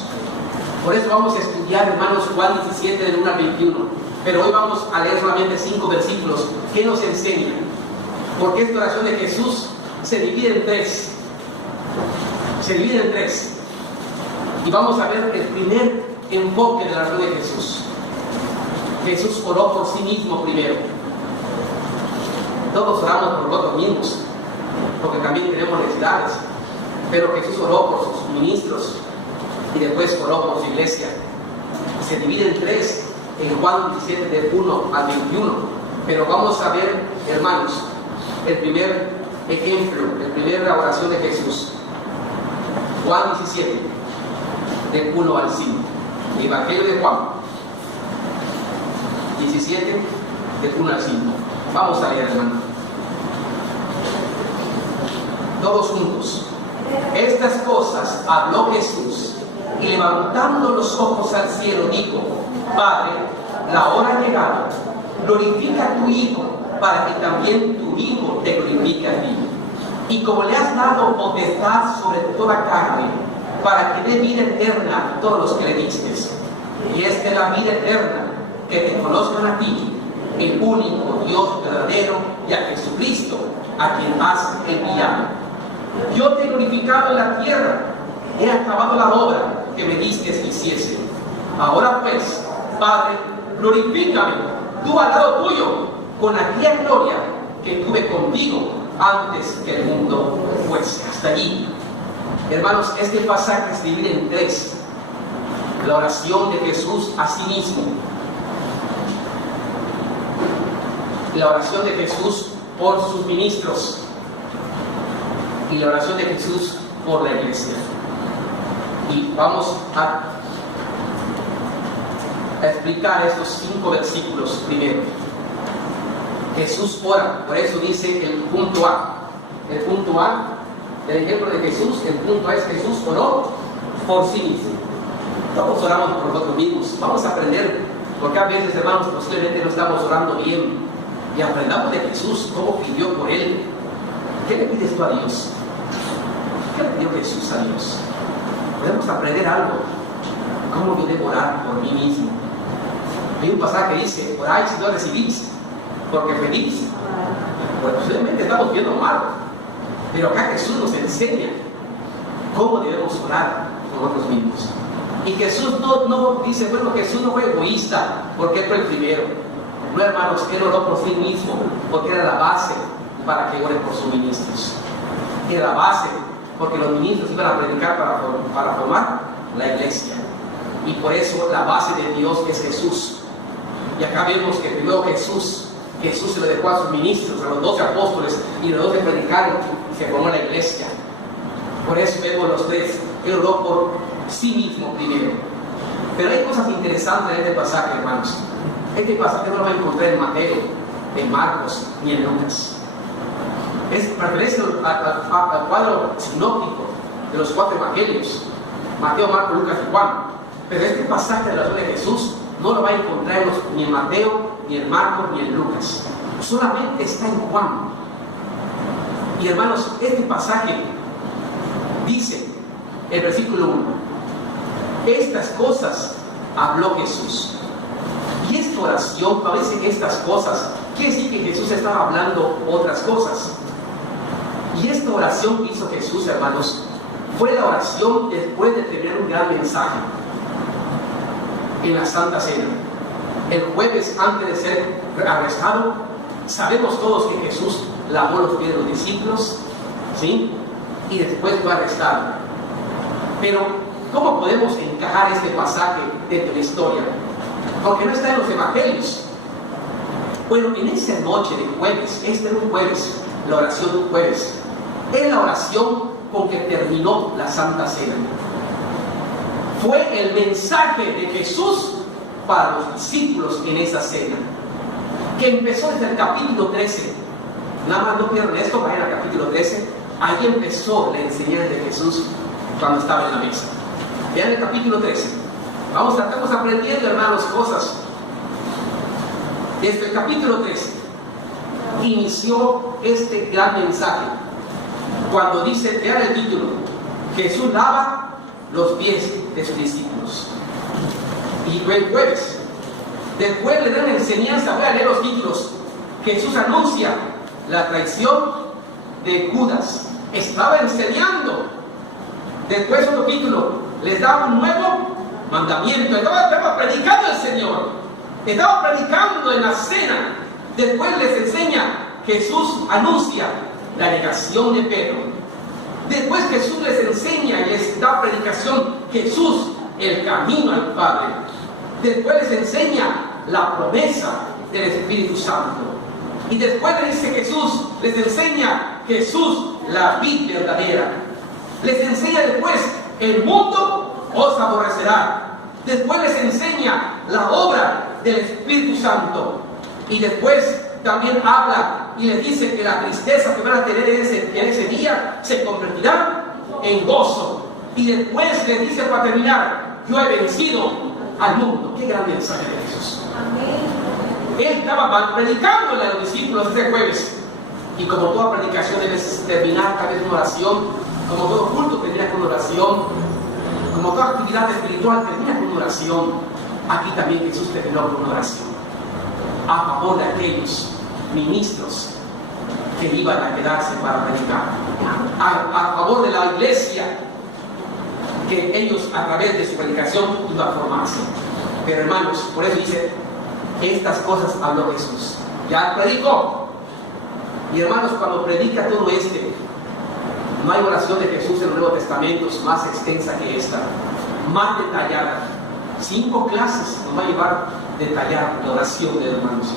Por eso vamos a estudiar, hermanos, Juan 17 del 1 al 21. Pero hoy vamos a leer solamente 5 versículos que nos enseñan. Porque esta oración de Jesús se divide en 3. Se divide en 3. Y vamos a ver el primer enfoque de la oración de Jesús. Jesús oró por sí mismo primero. Todos oramos por nosotros mismos, porque también tenemos necesidades. Pero Jesús oró por sus ministros y después oró por su iglesia. Y se divide en 3 en Juan 17 del 1 al 21. Pero vamos a ver, hermanos, el primer ejemplo, la primera oración de Jesús. Juan 17 del 1 al 5. El Evangelio de Juan 17 del 1 al 5. Vamos a leer, hermano. Todos juntos. Estas cosas habló Jesús, y levantando los ojos al cielo dijo: Padre, la hora ha llegado, glorifica a tu Hijo, para que también tu Hijo te glorifique a ti. Y como le has dado potestad sobre toda carne, para que dé vida eterna a todos los que le diste. Y esta es la vida eterna, que te conozcan a ti, el único Dios verdadero, y a Jesucristo, a quien has enviado. Yo te he glorificado en la tierra, he acabado la obra que me diste que hiciese. Ahora pues, Padre, glorifícame tú al lado tuyo, con aquella gloria que tuve contigo antes que el mundo fuese. Hasta allí. Hermanos, este pasaje se divide en 3. La oración de Jesús a sí mismo, la oración de Jesús por sus ministros y la oración de Jesús por la iglesia. Y vamos a explicar estos 5 versículos primero. Jesús ora, por eso dice el punto A. El punto A, el ejemplo de Jesús, el punto A es: Jesús oró por sí mismo. Todos oramos por nosotros mismos. Vamos a aprender, porque a veces, hermanos, posiblemente no estamos orando bien. Y aprendamos de Jesús, cómo pidió por Él. ¿Qué le pides tú a Dios? ¿Qué le pidió Jesús a Dios? Podemos aprender algo. ¿Cómo yo debo orar por mí mismo? Hay un pasaje que dice: oráis si no recibís, porque pedís. Pues posiblemente estamos viendo mal. Pero acá Jesús nos enseña cómo debemos orar por nosotros mismos. Y Jesús no dice, bueno, Jesús no fue egoísta porque Él fue el primero. No, hermanos, Él oró por sí mismo, porque era la base para que oren por sus ministros. Era la base, porque los ministros iban a predicar para formar la iglesia. Y por eso la base de Dios es Jesús. Y acá vemos que primero Jesús se lo dejó a sus ministros, a los 12 apóstoles, y los 12 predicaron y se formó la iglesia. Por eso vemos los tres. Él oró por sí mismo primero. Pero hay cosas interesantes en este pasaje, hermanos. Este pasaje no lo va a encontrar en Mateo, en Marcos, ni en Lucas. Pertenece al cuadro sinóptico de los 4 evangelios: Mateo, Marcos, Lucas y Juan. Pero este pasaje de la oración de Jesús no lo va a encontrar ni en Mateo, ni en Marcos, ni en Lucas. Solamente está en Juan. Y hermanos, este pasaje dice, el versículo 1: estas cosas habló Jesús. Y esta oración, parece que estas cosas, quiere decir que Jesús estaba hablando otras cosas. Y esta oración que hizo Jesús, hermanos, fue la oración después de terminar un gran mensaje en la Santa Cena. El jueves, antes de ser arrestado, sabemos todos que Jesús lavó los pies de los discípulos, ¿sí? Y después fue arrestado. Pero, ¿cómo podemos encajar este pasaje dentro de la historia? Porque no está en los evangelios. Bueno, en esa noche de jueves, este era un jueves, la oración de un jueves, es la oración con que terminó la Santa Cena. Fue el mensaje de Jesús para los discípulos en esa cena, que empezó desde el capítulo 13. Nada más no pierdan esto, vayan al capítulo 13. Ahí empezó la enseñanza de Jesús cuando estaba en la mesa. Vean el capítulo 13. Estamos aprendiendo, hermanos, cosas. Desde el capítulo 13 inició este gran mensaje. Cuando dice, vean el título: Jesús lava los pies de sus discípulos. Y fue el jueves. Después le dan enseñanza, voy a leer los títulos. Jesús anuncia la traición de Judas. Estaba enseñando. Después otro título, les da un nuevo mandamiento. Estaba predicando el Señor. Estaba predicando en la cena. Después les enseña, Jesús anuncia la negación de Pedro. Después Jesús les enseña y les da predicación, Jesús, el camino al Padre. Después les enseña la promesa del Espíritu Santo. Y después les dice Jesús, les enseña Jesús, la vid verdadera. Les enseña después, el mundo os aborrecerá. Después les enseña la obra del Espíritu Santo. Y después también habla y les dice que la tristeza que van a tener en ese día se convertirá en gozo. Y después les dice, para terminar, yo he vencido al mundo. Qué gran mensaje de Jesús. Él estaba predicando a los discípulos este jueves. Y como toda predicación debe terminar tal vez con oración, como todo culto termina con oración, como toda actividad espiritual termina con oración, aquí también Jesús terminó con oración a favor de aquellos ministros que iban a quedarse para predicar, a favor de la iglesia que ellos a través de su predicación iban a formarse. Pero hermanos, por eso dice, estas cosas habló Jesús. Ya predicó. Y hermanos, cuando predica todo no hay oración de Jesús en el Nuevo Testamento más extensa que esta, más detallada. 5 clases nos va a llevar a detallar la oración de hermanos.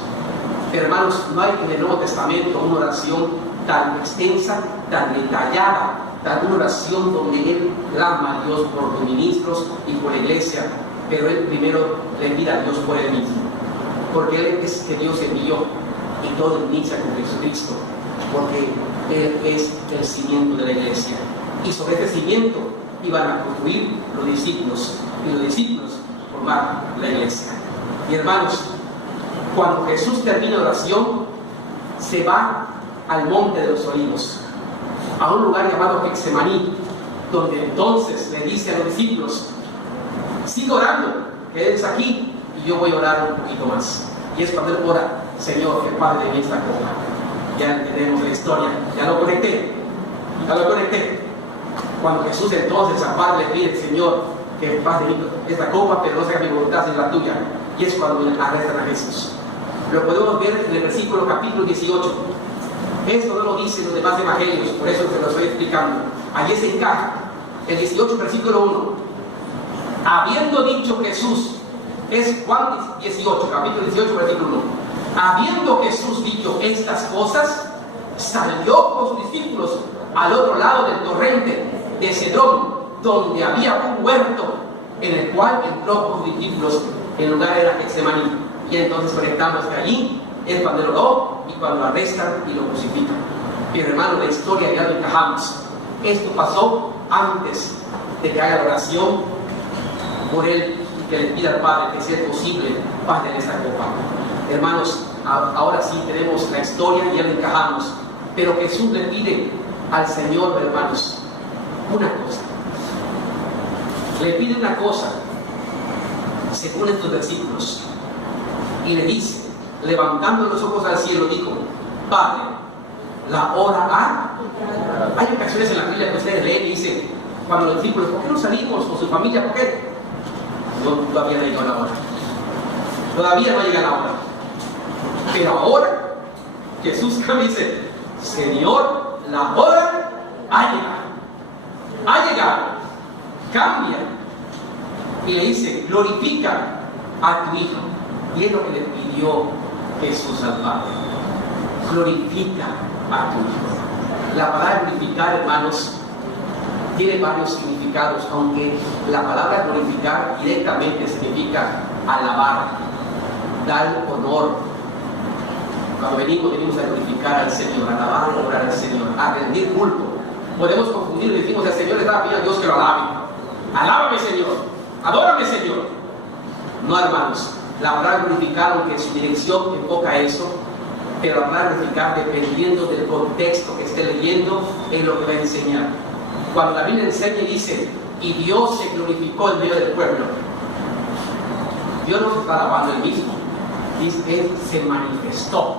Pero hermanos, no hay en el Nuevo Testamento una oración tan extensa, tan detallada, tan una oración donde Él clama a Dios por los ministros y por la iglesia, pero Él primero le pide a Dios por Él mismo, porque Él es que Dios envió y todo inicia con Jesucristo, porque Él es el cimiento de la iglesia y sobre este cimiento iban a construir los discípulos y los discípulos formaron la iglesia. Y hermanos, cuando Jesús termina la oración, se va al monte de los olivos, a un lugar llamado Getsemaní, donde entonces le dice a los discípulos: sigue orando, quédense aquí y yo voy a orar un poquito más. Y es cuando él ora: Señor, que pase de mí esta copa. Ya entendemos la historia, ya lo conecté. Cuando Jesús entonces aparte le pide: Señor, que pase de mí esta copa, pero no sea mi voluntad sino la tuya. Y es cuando arrestan a Jesús. Lo podemos ver en el versículo capítulo 18. Esto no lo dicen los demás evangelios, por eso se lo estoy explicando. Allí se encaja. El 18, versículo 1. Habiendo dicho Jesús, es Juan 18, capítulo 18, versículo 1. Habiendo Jesús dicho estas cosas, salió con sus discípulos al otro lado del torrente de Cedrón, donde había un huerto, en el cual entró con sus discípulos. El lugar era Getsemaní. Y entonces conectamos que allí es cuando él oró y cuando lo arrestan y lo crucifican. Pero hermano, la historia ya lo encajamos. Esto pasó antes de que haga la oración por él y que le pida al Padre que si es posible pase de esta copa. Hermanos, ahora sí tenemos la historia y ya lo encajamos. Pero Jesús le pide al Señor, hermanos, una cosa. Le pide una cosa, según estos versículos, y le dice, levantando los ojos al cielo, dijo: Padre, la hora ha. Hay ocasiones en la Biblia que ustedes leen y dicen, cuando los discípulos: ¿por qué no salimos con su familia? ¿Por qué? No, todavía no ha llegado la hora. Todavía no llega la hora. Pero ahora Jesús cambia y dice: Señor, la hora ha llegado. Ha llegado. Cambia. Y le dice: glorifica a tu Hijo. Y es lo que le pidió Jesús al Padre: glorifica a tu Hijo. La palabra glorificar, hermanos, tiene varios significados, aunque la palabra glorificar directamente significa alabar, dar honor. Cuando venimos a glorificar al Señor, a alabar y orar al Señor, a rendir culto. Podemos confundir, decimos: el Señor le está pidiendo a Dios que lo alabe. Alábame, Señor. Adórame, Señor. No, hermanos. La palabra glorificar, aunque su dirección enfoca eso, pero la palabra glorificar, dependiendo del contexto que esté leyendo, es lo que va a enseñar. Cuando la Biblia enseña y dice: y Dios se glorificó en medio del pueblo, Dios no se está alabando él mismo, Él se manifestó.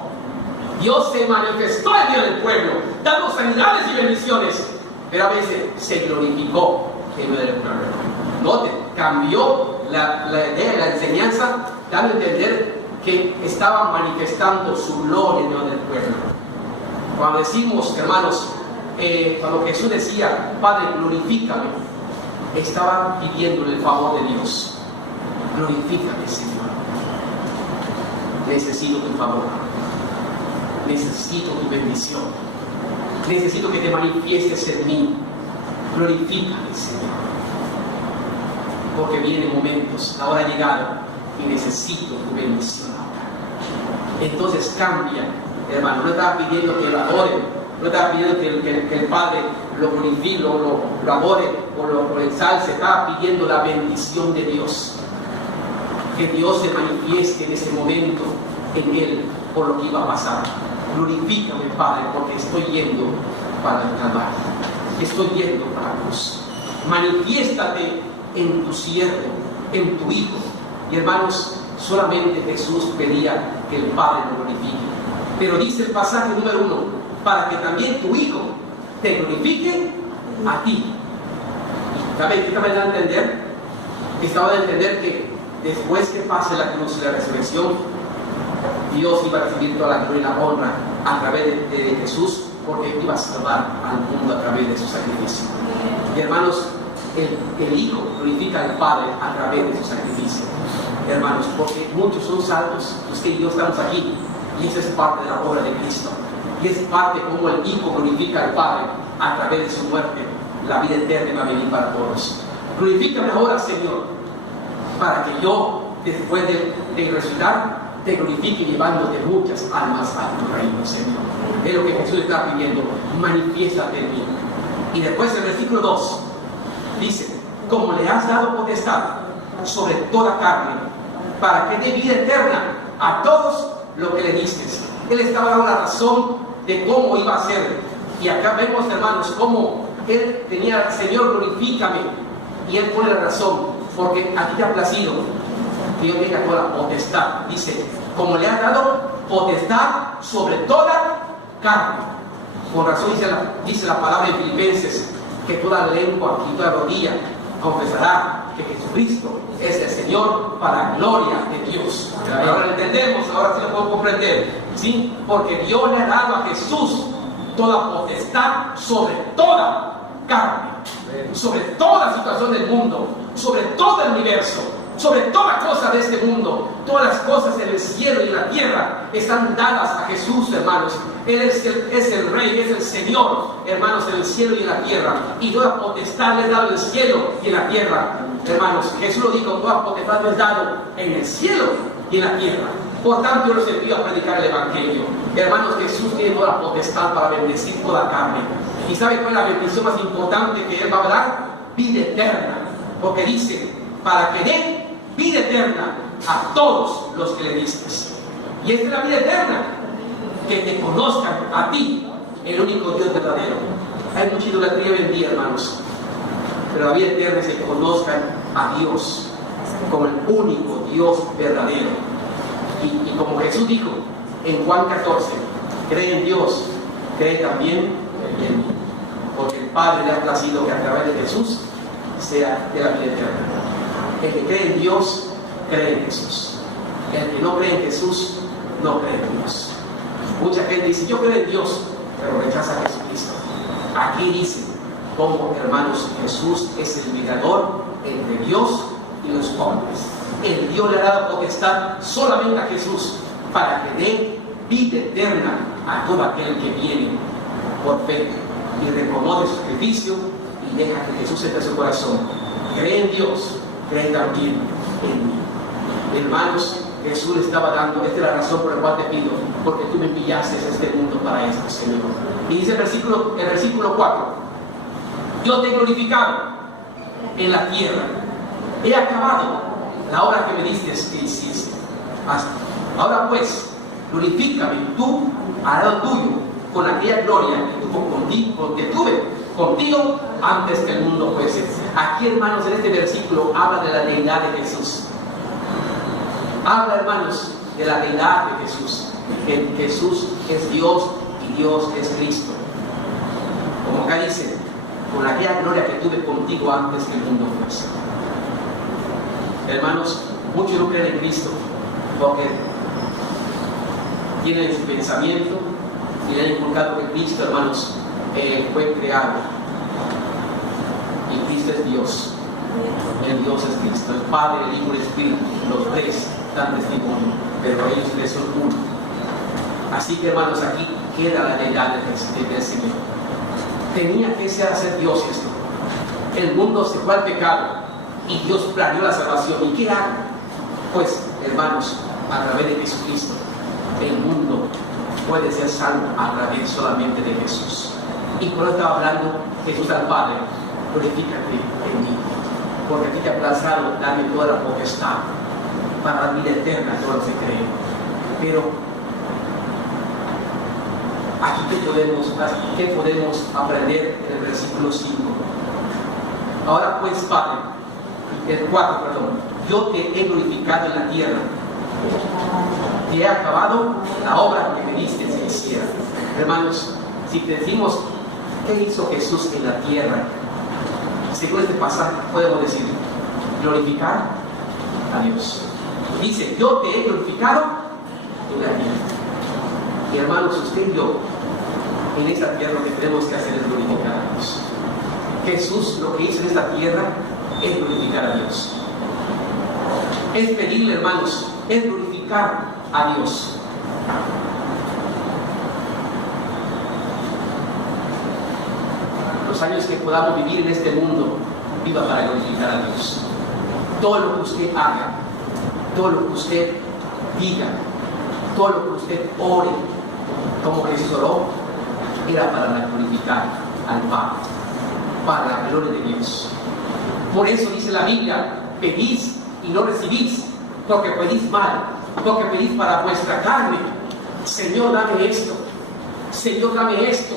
Dios se manifestó en medio del pueblo, dando sanidades y bendiciones, pero a veces se glorificó en medio del pueblo. Note, cambió la idea, la enseñanza, dando a entender que estaba manifestando su gloria en medio del pueblo. Cuando decimos, hermanos, cuando Jesús decía: Padre, glorifícame, estaba pidiéndole el favor de Dios. Glorifícame, Señor. Necesito tu favor. Necesito tu bendición. Necesito que te manifiestes en mí. Glorifícame, Señor. Porque vienen momentos, la hora ha llegado y necesito tu bendición ahora. Entonces cambia, hermano. No estaba pidiendo que lo adoren, no estaba pidiendo que el Padre lo glorifique, lo adore o lo ensalce. Estaba pidiendo la bendición de Dios. Que Dios se manifieste en ese momento en él por lo que iba a pasar. Glorifícame, Padre, porque estoy yendo para el Calvario. Estoy yendo para la cruz. Manifiéstate en tu siervo, en tu Hijo. Y hermanos, solamente Jesús pedía que el Padre lo glorifique. Pero dice el pasaje número 1: para que también tu Hijo te glorifique a ti. ¿Qué me da a entender? Estaba de entender que después que pase la cruz y la resurrección, Dios iba a recibir toda la gloria y la honra a través de Jesús, porque iba a salvar al mundo a través de su sacrificio. Y hermanos, el Hijo glorifica al Padre a través de su sacrificio. Hermanos, porque muchos son salvos, usted y yo estamos aquí, y eso es parte de la obra de Cristo. Y es parte como el Hijo glorifica al Padre a través de su muerte. La vida eterna va a venir para todos. Glorifícame ahora, Señor, para que yo, después de resucitar, te glorifique llevándote muchas almas a tu reino, Señor. Es lo que Jesús está pidiendo: manifiéstate en mí. Y después el versículo 2 dice: como le has dado potestad sobre toda carne, para que dé vida eterna a todos los que le diste. Él estaba dando la razón de cómo iba a ser. Y acá vemos, hermanos, cómo él tenía, Señor, glorifícame. Y él pone la razón, porque a ti te ha placido que yo tenga toda la potestad. Dice, como le has dado potestad sobre toda carne. Con razón dice la palabra en Filipenses, que toda lengua y toda rodilla confesará que Jesucristo es el Señor, para gloria de Dios. Ahora lo entendemos, ahora sí lo podemos comprender, ¿sí? Porque Dios le ha dado a Jesús toda potestad sobre toda carne, sobre toda situación del mundo, sobre todo el universo, sobre toda cosa de este mundo. Todas las cosas en el cielo y en la tierra están dadas a Jesús, hermanos. Él es el Rey, es el Señor, hermanos, en el cielo y en la tierra. Y toda potestad le es dado en el cielo y en la tierra, hermanos. Jesús lo dijo, toda potestad le es dado en el cielo y en la tierra. Por tanto, yo los envío a predicar el Evangelio. Hermanos, Jesús tiene toda la potestad para bendecir toda carne. ¿Y sabe cuál es la bendición más importante que Él va a dar? Vida eterna. Porque dice, para que dé vida eterna a todos los que le diste. Y esta es la vida eterna, que te conozcan a ti, el único Dios verdadero. Hay mucha idolatría hoy en día, hermanos, pero la vida eterna es que conozcan a Dios como el único Dios verdadero. Y como Jesús dijo en Juan 14, cree en Dios, cree también en mí, porque el Padre le ha placido que a través de Jesús sea de la vida eterna. El que cree en Dios, cree en Jesús. El que no cree en Jesús, no cree en Dios. Mucha gente dice, yo creo en Dios, pero rechaza a Jesucristo. Aquí dice, como hermanos, Jesús es el mediador entre Dios y los hombres. El Dios le ha dado potestad solamente a Jesús para que dé vida eterna a todo aquel que viene por fe y reconoce su sacrificio y deja que Jesús entre su corazón. Cree en Dios, cree también en mí. Hermanos, Jesús le estaba dando, esta es la razón por la cual te pido, porque tú me enviaste a este mundo para esto, Señor. Y dice el versículo 4, yo te he glorificado en la tierra, he acabado la obra que me diste que hiciste. Ahora pues, glorifícame tú al lado tuyo con aquella gloria que tuve contigo antes que el mundo fuese. Aquí, hermanos, en este versículo habla de la deidad de Jesús. Habla, hermanos, de la deidad de Jesús. Que Jesús es Dios y Dios es Cristo. Como acá dice, con aquella gloria que tuve contigo antes que el mundo fuese. Hermanos, muchos no creen en Cristo porque tienen su pensamiento y le han inculcado que Cristo, hermanos, fue creado. Y Cristo es Dios. El Dios es Cristo. El Padre, el Hijo y el Espíritu, los tres dan testimonio, pero ellos tres son uno. Así que, hermanos, aquí queda la deidad del Señor. Tenía que ser Dios esto. El mundo se fue al pecado y Dios planeó la salvación. ¿Y qué hago? Pues, hermanos, a través de Jesucristo, el mundo puede ser salvo a través solamente de Jesús. Y por eso estaba hablando Jesús al Padre, glorifícate en mí, porque a ti te ha plazado darme toda la potestad para la vida eterna a todos los que creen. Pero aquí ¿qué podemos aprender en el versículo 5? Ahora pues, Padre, el 4, perdón, yo te he glorificado en la tierra, te he acabado la obra que me diste que hiciera. Hermanos, si te decimos ¿qué hizo Jesús en la tierra? Según este pasaje podemos decir glorificar a Dios. Dice, yo te he glorificado en la tierra. Y hermanos, usted y yo, en esta tierra lo que tenemos que hacer es glorificar a Dios. Jesús lo que hizo en esta tierra es glorificar a Dios. Es pedirle, hermanos, es glorificar a Dios. Los años que podamos vivir en este mundo, viva para glorificar a Dios. Todo lo que usted haga, todo lo que usted diga, todo lo que usted ore, como Jesús oró, era para glorificar al Padre, para la gloria de Dios. Por eso dice la Biblia, pedid y no recibís, porque pedís mal, porque pedís para vuestra carne. Señor, dame esto. Señor, dame esto.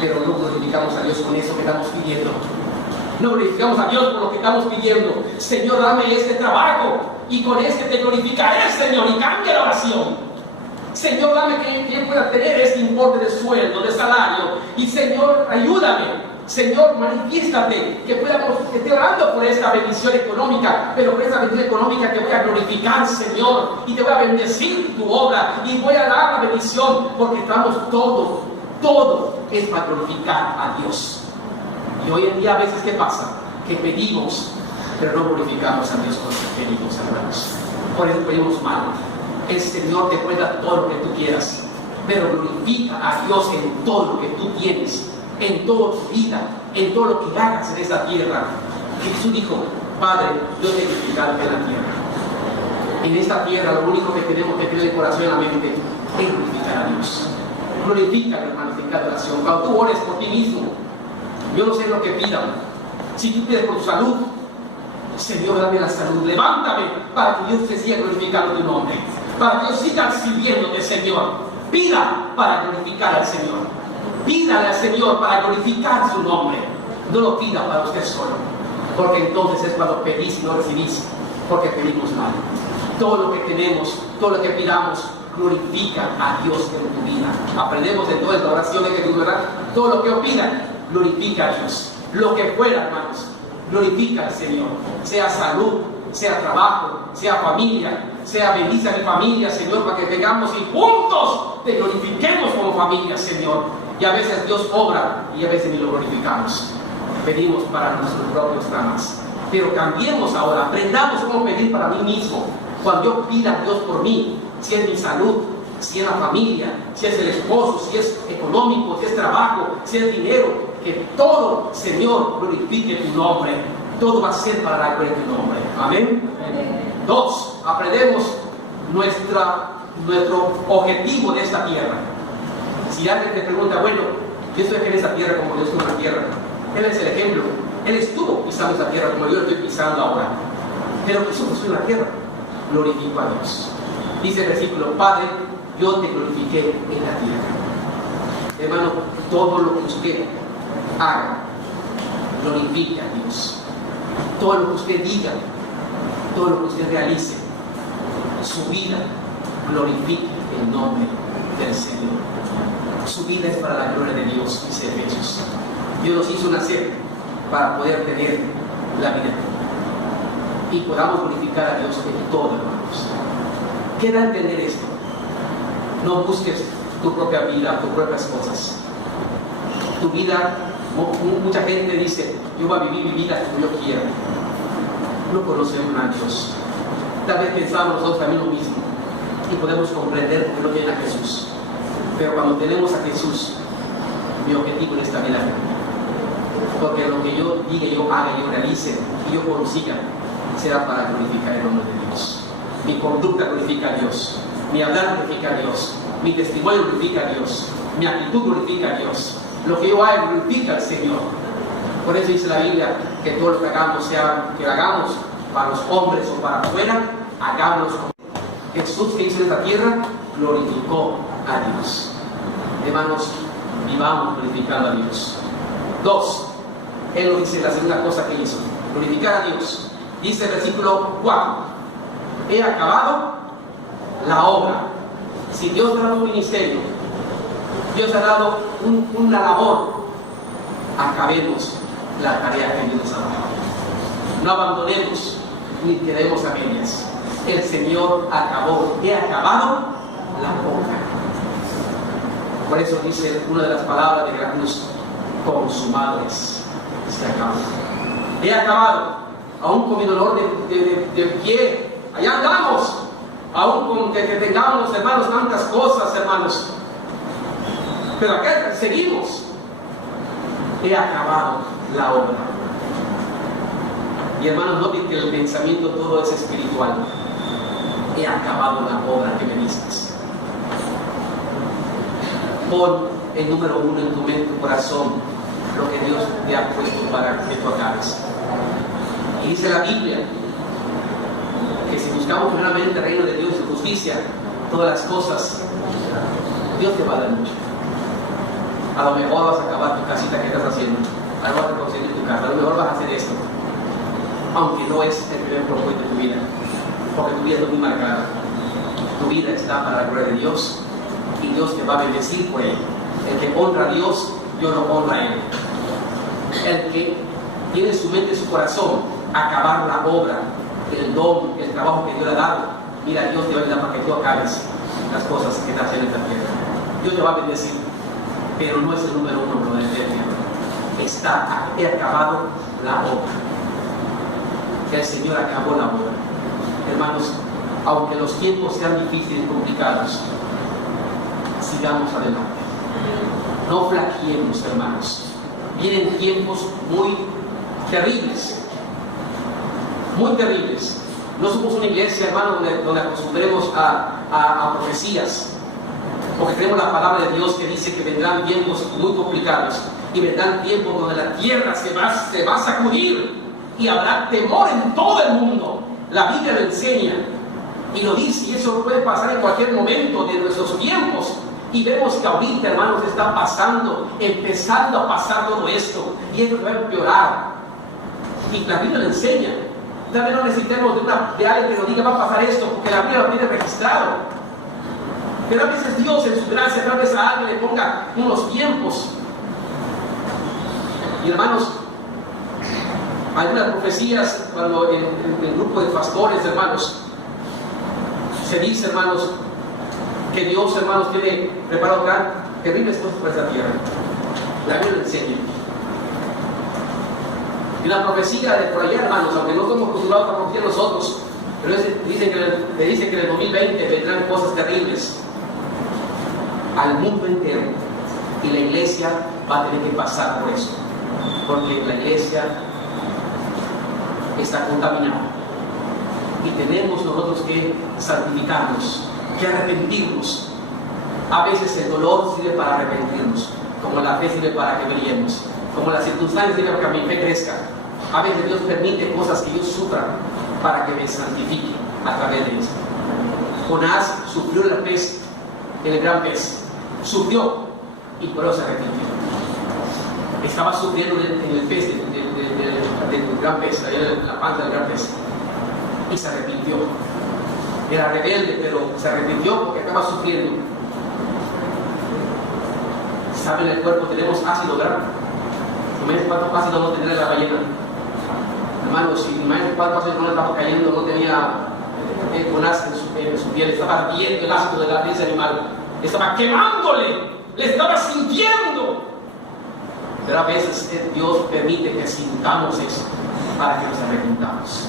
Pero no glorificamos a Dios con eso que estamos pidiendo. No glorificamos a Dios por lo que estamos pidiendo. Señor, dame este trabajo y con este te glorificaré, Señor, y cambia la oración. Señor, dame que pueda tener este importe de sueldo, de salario. Y Señor, ayúdame. Señor, manifiéstate, que esté orando por esta bendición económica, pero por esta bendición económica te voy a glorificar, Señor, y te voy a bendecir tu obra, y voy a dar la bendición, porque estamos todo es para glorificar a Dios. Y hoy en día a veces, ¿qué pasa? Que pedimos, pero no glorificamos a Dios con lo que pedimos, hermanos. Por eso pedimos mal. El Señor te puede dar todo lo que tú quieras, pero glorifica a Dios en todo lo que tú tienes, en toda tu vida, en todo lo que hagas en esta tierra. Jesús dijo: Padre, yo te he glorificado en la tierra. En esta tierra lo único que tenemos que tener en el corazón y en la mente es glorificar a Dios. Glorifica, hermano, en cada oración. Cuando tú ores por ti mismo, yo no sé lo que pidan. Si tú pides por tu salud, Señor, dame la salud, levántame para que Dios te siga glorificando tu nombre, para que Dios siga sirviéndote, Señor. Pida para glorificar al Señor. Pídale al Señor para glorificar su nombre. No lo pida para usted solo, porque entonces es cuando pedís y no recibís, porque pedimos mal. Todo lo que tenemos, todo lo que pidamos, glorifica a Dios en tu vida. Aprendemos de toda esta oración de Jesús, ¿verdad? Todo lo que opinan, glorifica a Dios. Lo que fuera, hermanos, glorifica al Señor. Sea salud, sea trabajo, sea familia, sea bendice a mi familia, Señor, para que tengamos y juntos te glorifiquemos como familia, Señor. Y a veces Dios obra y a veces ni lo glorificamos. Pedimos para nuestros propios dramas. Pero cambiemos ahora, aprendamos cómo pedir para mí mismo. Cuando yo pida a Dios por mí, si es mi salud, si es la familia, si es el esposo, si es económico, si es trabajo, si es dinero, que todo, Señor, glorifique tu nombre. Todo va a ser para la gloria de tu nombre. Amén. 2. Aprendemos nuestro objetivo de esta tierra. Si alguien te pregunta, bueno, yo estoy aquí en esta tierra como yo estuve en la tierra, Él es el ejemplo. Él estuvo pisando esta tierra como yo estoy pisando ahora. Pero Jesús estuvo en la tierra. Glorificó a Dios. Dice el versículo: Padre, yo te glorifiqué en la tierra. Hermano, todo lo que usted haga, glorifique a Dios. Todo lo que usted diga, todo lo que usted realice, su vida, glorifique el nombre del Señor. Su vida es para la gloria de Dios, dice Efesios. Dios nos hizo nacer para poder tener la vida y podamos glorificar a Dios en todo, hermanos. ¿Qué da a entender esto? No busques tu propia vida, tus propias cosas. Tu vida, mucha gente dice: yo voy a vivir mi vida como yo quiera. No conocemos a Dios. Tal vez pensamos nosotros también lo mismo y podemos comprender por qué no tienen a Jesús. Pero cuando tenemos a Jesús, mi objetivo en esta vida, porque lo que yo diga, yo haga, yo realice y yo consiga, será para glorificar el nombre de Dios. Mi conducta glorifica a Dios, mi hablar glorifica a Dios, mi testimonio glorifica a Dios, mi actitud glorifica a Dios. Lo que yo haga glorifica al Señor. Por eso dice la Biblia que todo lo que hagamos, sea que hagamos para los hombres o para afuera, hagámoslo como Jesús, que hizo en esta tierra, glorificó a Dios. Hermanos, vivamos glorificando a Dios. 2. Él lo dice, la segunda cosa que hizo, glorificar a Dios. Dice el versículo 4: he acabado la obra. Si Dios ha dado un ministerio, Dios ha dado una labor, acabemos la tarea que Dios nos ha dado. No abandonemos ni quedemos a medias. El Señor acabó. He acabado la obra. Por eso dice una de las palabras de la cruz: consumado es. Se acabó. He acabado. Aún con mi dolor de pie, allá andamos. Aún con que tengamos, hermanos, tantas cosas, hermanos. Pero acá seguimos. He acabado la obra. Y hermanos, noten que el pensamiento todo es espiritual. He acabado la obra que me diste. Pon el número 1 en tu mente, tu corazón, lo que Dios te ha puesto para que tú acabes. Y dice la Biblia que si buscamos primeramente el reino de Dios y justicia, todas las cosas, Dios te va a dar mucho. A lo mejor vas a acabar tu casita que estás haciendo, a lo mejor vas a conseguir tu casa, a lo mejor vas a hacer esto, aunque no es el primer propósito de tu vida, porque tu vida es muy marcada. Tu vida está para la gloria de Dios y Dios te va a bendecir por él. El que honra a Dios, Dios lo honra a él. El que tiene en su mente y su corazón acabar la obra, el don, el trabajo que Dios le ha dado, mira, Dios te va a ayudar para que tú acabes las cosas que estás haciendo en esta tierra. Dios te va a bendecir, pero no es el número uno de la tierra. He acabado la obra. El Señor acabó la obra. Hermanos, aunque los tiempos sean difíciles y complicados, sigamos adelante. No flaqueemos, hermanos. Vienen tiempos muy terribles, muy terribles. No somos una iglesia, hermano, donde acostumbremos a profecías, porque tenemos la palabra de Dios que dice que vendrán tiempos muy complicados y vendrán tiempos donde la tierra se va a sacudir y habrá temor en todo el mundo. La Biblia lo enseña y lo dice, y eso puede pasar en cualquier momento de nuestros tiempos. Y vemos que ahorita, hermanos, está empezando a pasar todo esto, y esto va a empeorar. Y la Biblia lo enseña. También no necesitamos de alguien que nos diga va a pasar esto, porque la Biblia lo tiene registrado. Pero a veces Dios en su gracia, tal vez a alguien le ponga unos tiempos. Y hermanos, hay unas profecías cuando en el grupo de pastores, hermanos, se dice, hermanos, que Dios, hermanos, tiene preparado terribles cosas para esta tierra. La Biblia lo enseña. Y la profecía de por allá, hermanos, aunque no somos acostumbrados a profecía nosotros, pero le dice que en el 2020 vendrán cosas terribles al mundo entero. Y la iglesia va a tener que pasar por eso. Porque la iglesia está contaminada. Y tenemos nosotros que santificarnos, que arrepentirnos. A veces el dolor sirve para arrepentirnos, como la fe sirve para que brillemos, como las circunstancias sirven para que mi fe crezca. A veces Dios permite cosas que yo sufra para que me santifique a través de eso. Jonás sufrió la pez, el gran pez, sufrió y por eso se arrepintió. Estaba sufriendo en el pez del gran pez, en la panza del gran pez, y se arrepintió. Era rebelde, pero se arrepintió porque estaba sufriendo. ¿Saben? En el cuerpo tenemos ácido graso. Imagínense cuánto ácido no tendría la ballena. Hermanos, imagínense cuánto ácido no le estaba cayendo, no tenía Jonás en su piel, estaba ardiendo el ácido de ese animal, estaba quemándole, le estaba sintiendo. Pero a veces Dios permite que sintamos eso para que nos arrepintamos.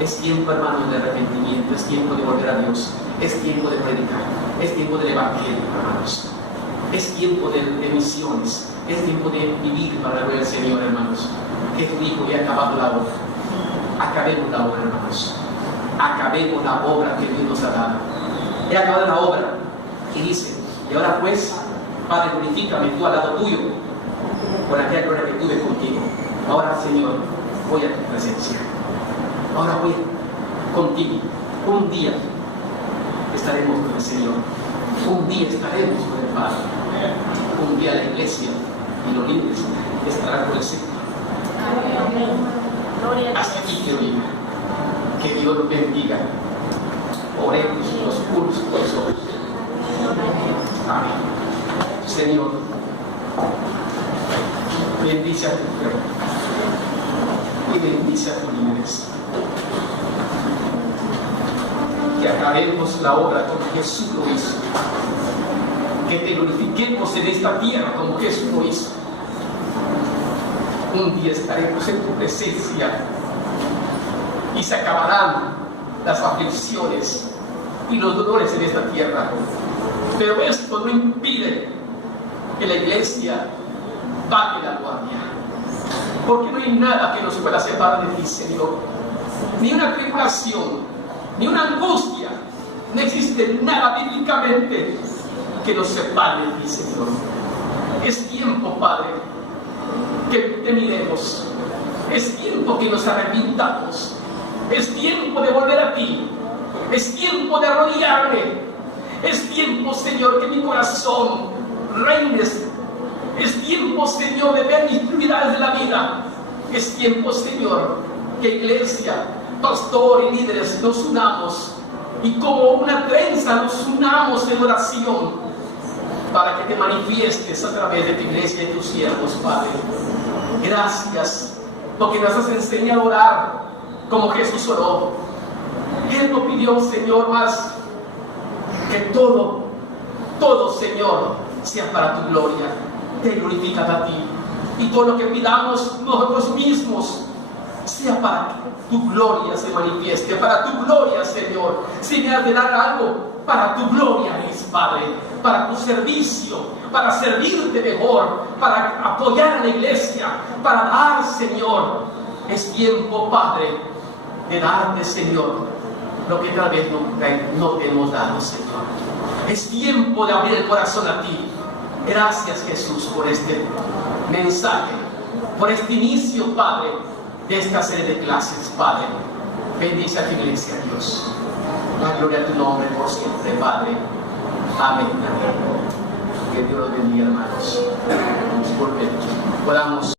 Es tiempo, hermanos, de arrepentimiento, es tiempo de volver a Dios, es tiempo de predicar, es tiempo del evangelio, hermanos, es tiempo de misiones, es tiempo de vivir para la gloria del Señor, hermanos. Jesús dijo: he acabado la obra. Acabemos la obra, hermanos. Acabemos la obra que Dios nos ha dado. He acabado la obra. Y dice: y ahora pues, Padre, glorifícame tú al lado tuyo con aquella gloria que tuve contigo. Ahora, Señor, voy a tu presencia. Ahora voy contigo. Un día estaremos con el Señor. Un día estaremos con el Padre. Un día la iglesia y los líderes estarán con el Señor. Hasta aquí quiero llegar. Que Dios los bendiga. Oremos los puros corazones. Amén. Señor, bendice a tu pueblo y bendice a tus líderes. Que acabemos la obra como Jesús lo hizo. Que te glorifiquemos en esta tierra como Jesús lo hizo. Un día estaremos en tu presencia y se acabarán las aflicciones y los dolores en esta tierra. Pero esto no impide que la iglesia baje la guardia, porque no hay nada que nos pueda separar de ti, Señor. Ni una tribulación, ni una angustia. No existe nada bíblicamente que nos separe de ti, Señor. Es tiempo, Padre, que te miremos, Es tiempo que nos arrepintamos. Es tiempo de volver a ti. Es tiempo de arrodillarme. Es tiempo, Señor, que mi corazón reines. Es tiempo, Señor, de ver mis prioridades de la vida. Es tiempo, Señor, que iglesia, pastor y líderes nos unamos y como una trenza nos unamos en oración para que te manifiestes a través de tu iglesia y tus siervos, Padre. Gracias porque nos has enseñado a orar como Jesús oró. Él no pidió, Señor, más que todo, Señor, sea para tu gloria. Te glorifican a ti. Y todo lo que pidamos nosotros mismos sea para que tu gloria se manifieste, para tu gloria, Señor. Si me has de dar algo, para tu gloria es, Padre, para tu servicio, para servirte mejor, para apoyar a la iglesia, para dar, Señor. Es tiempo, Padre, de darte, Señor, lo que tal vez no te hemos dado, Señor. Es tiempo de abrir el corazón a ti. Gracias, Jesús, por este mensaje, por este inicio, Padre, de esta serie de clases, Padre. Bendice a tu iglesia, Dios. La gloria a tu nombre por siempre, Padre. Amén. Amén. Que Dios los bendiga, hermanos. Porque podamos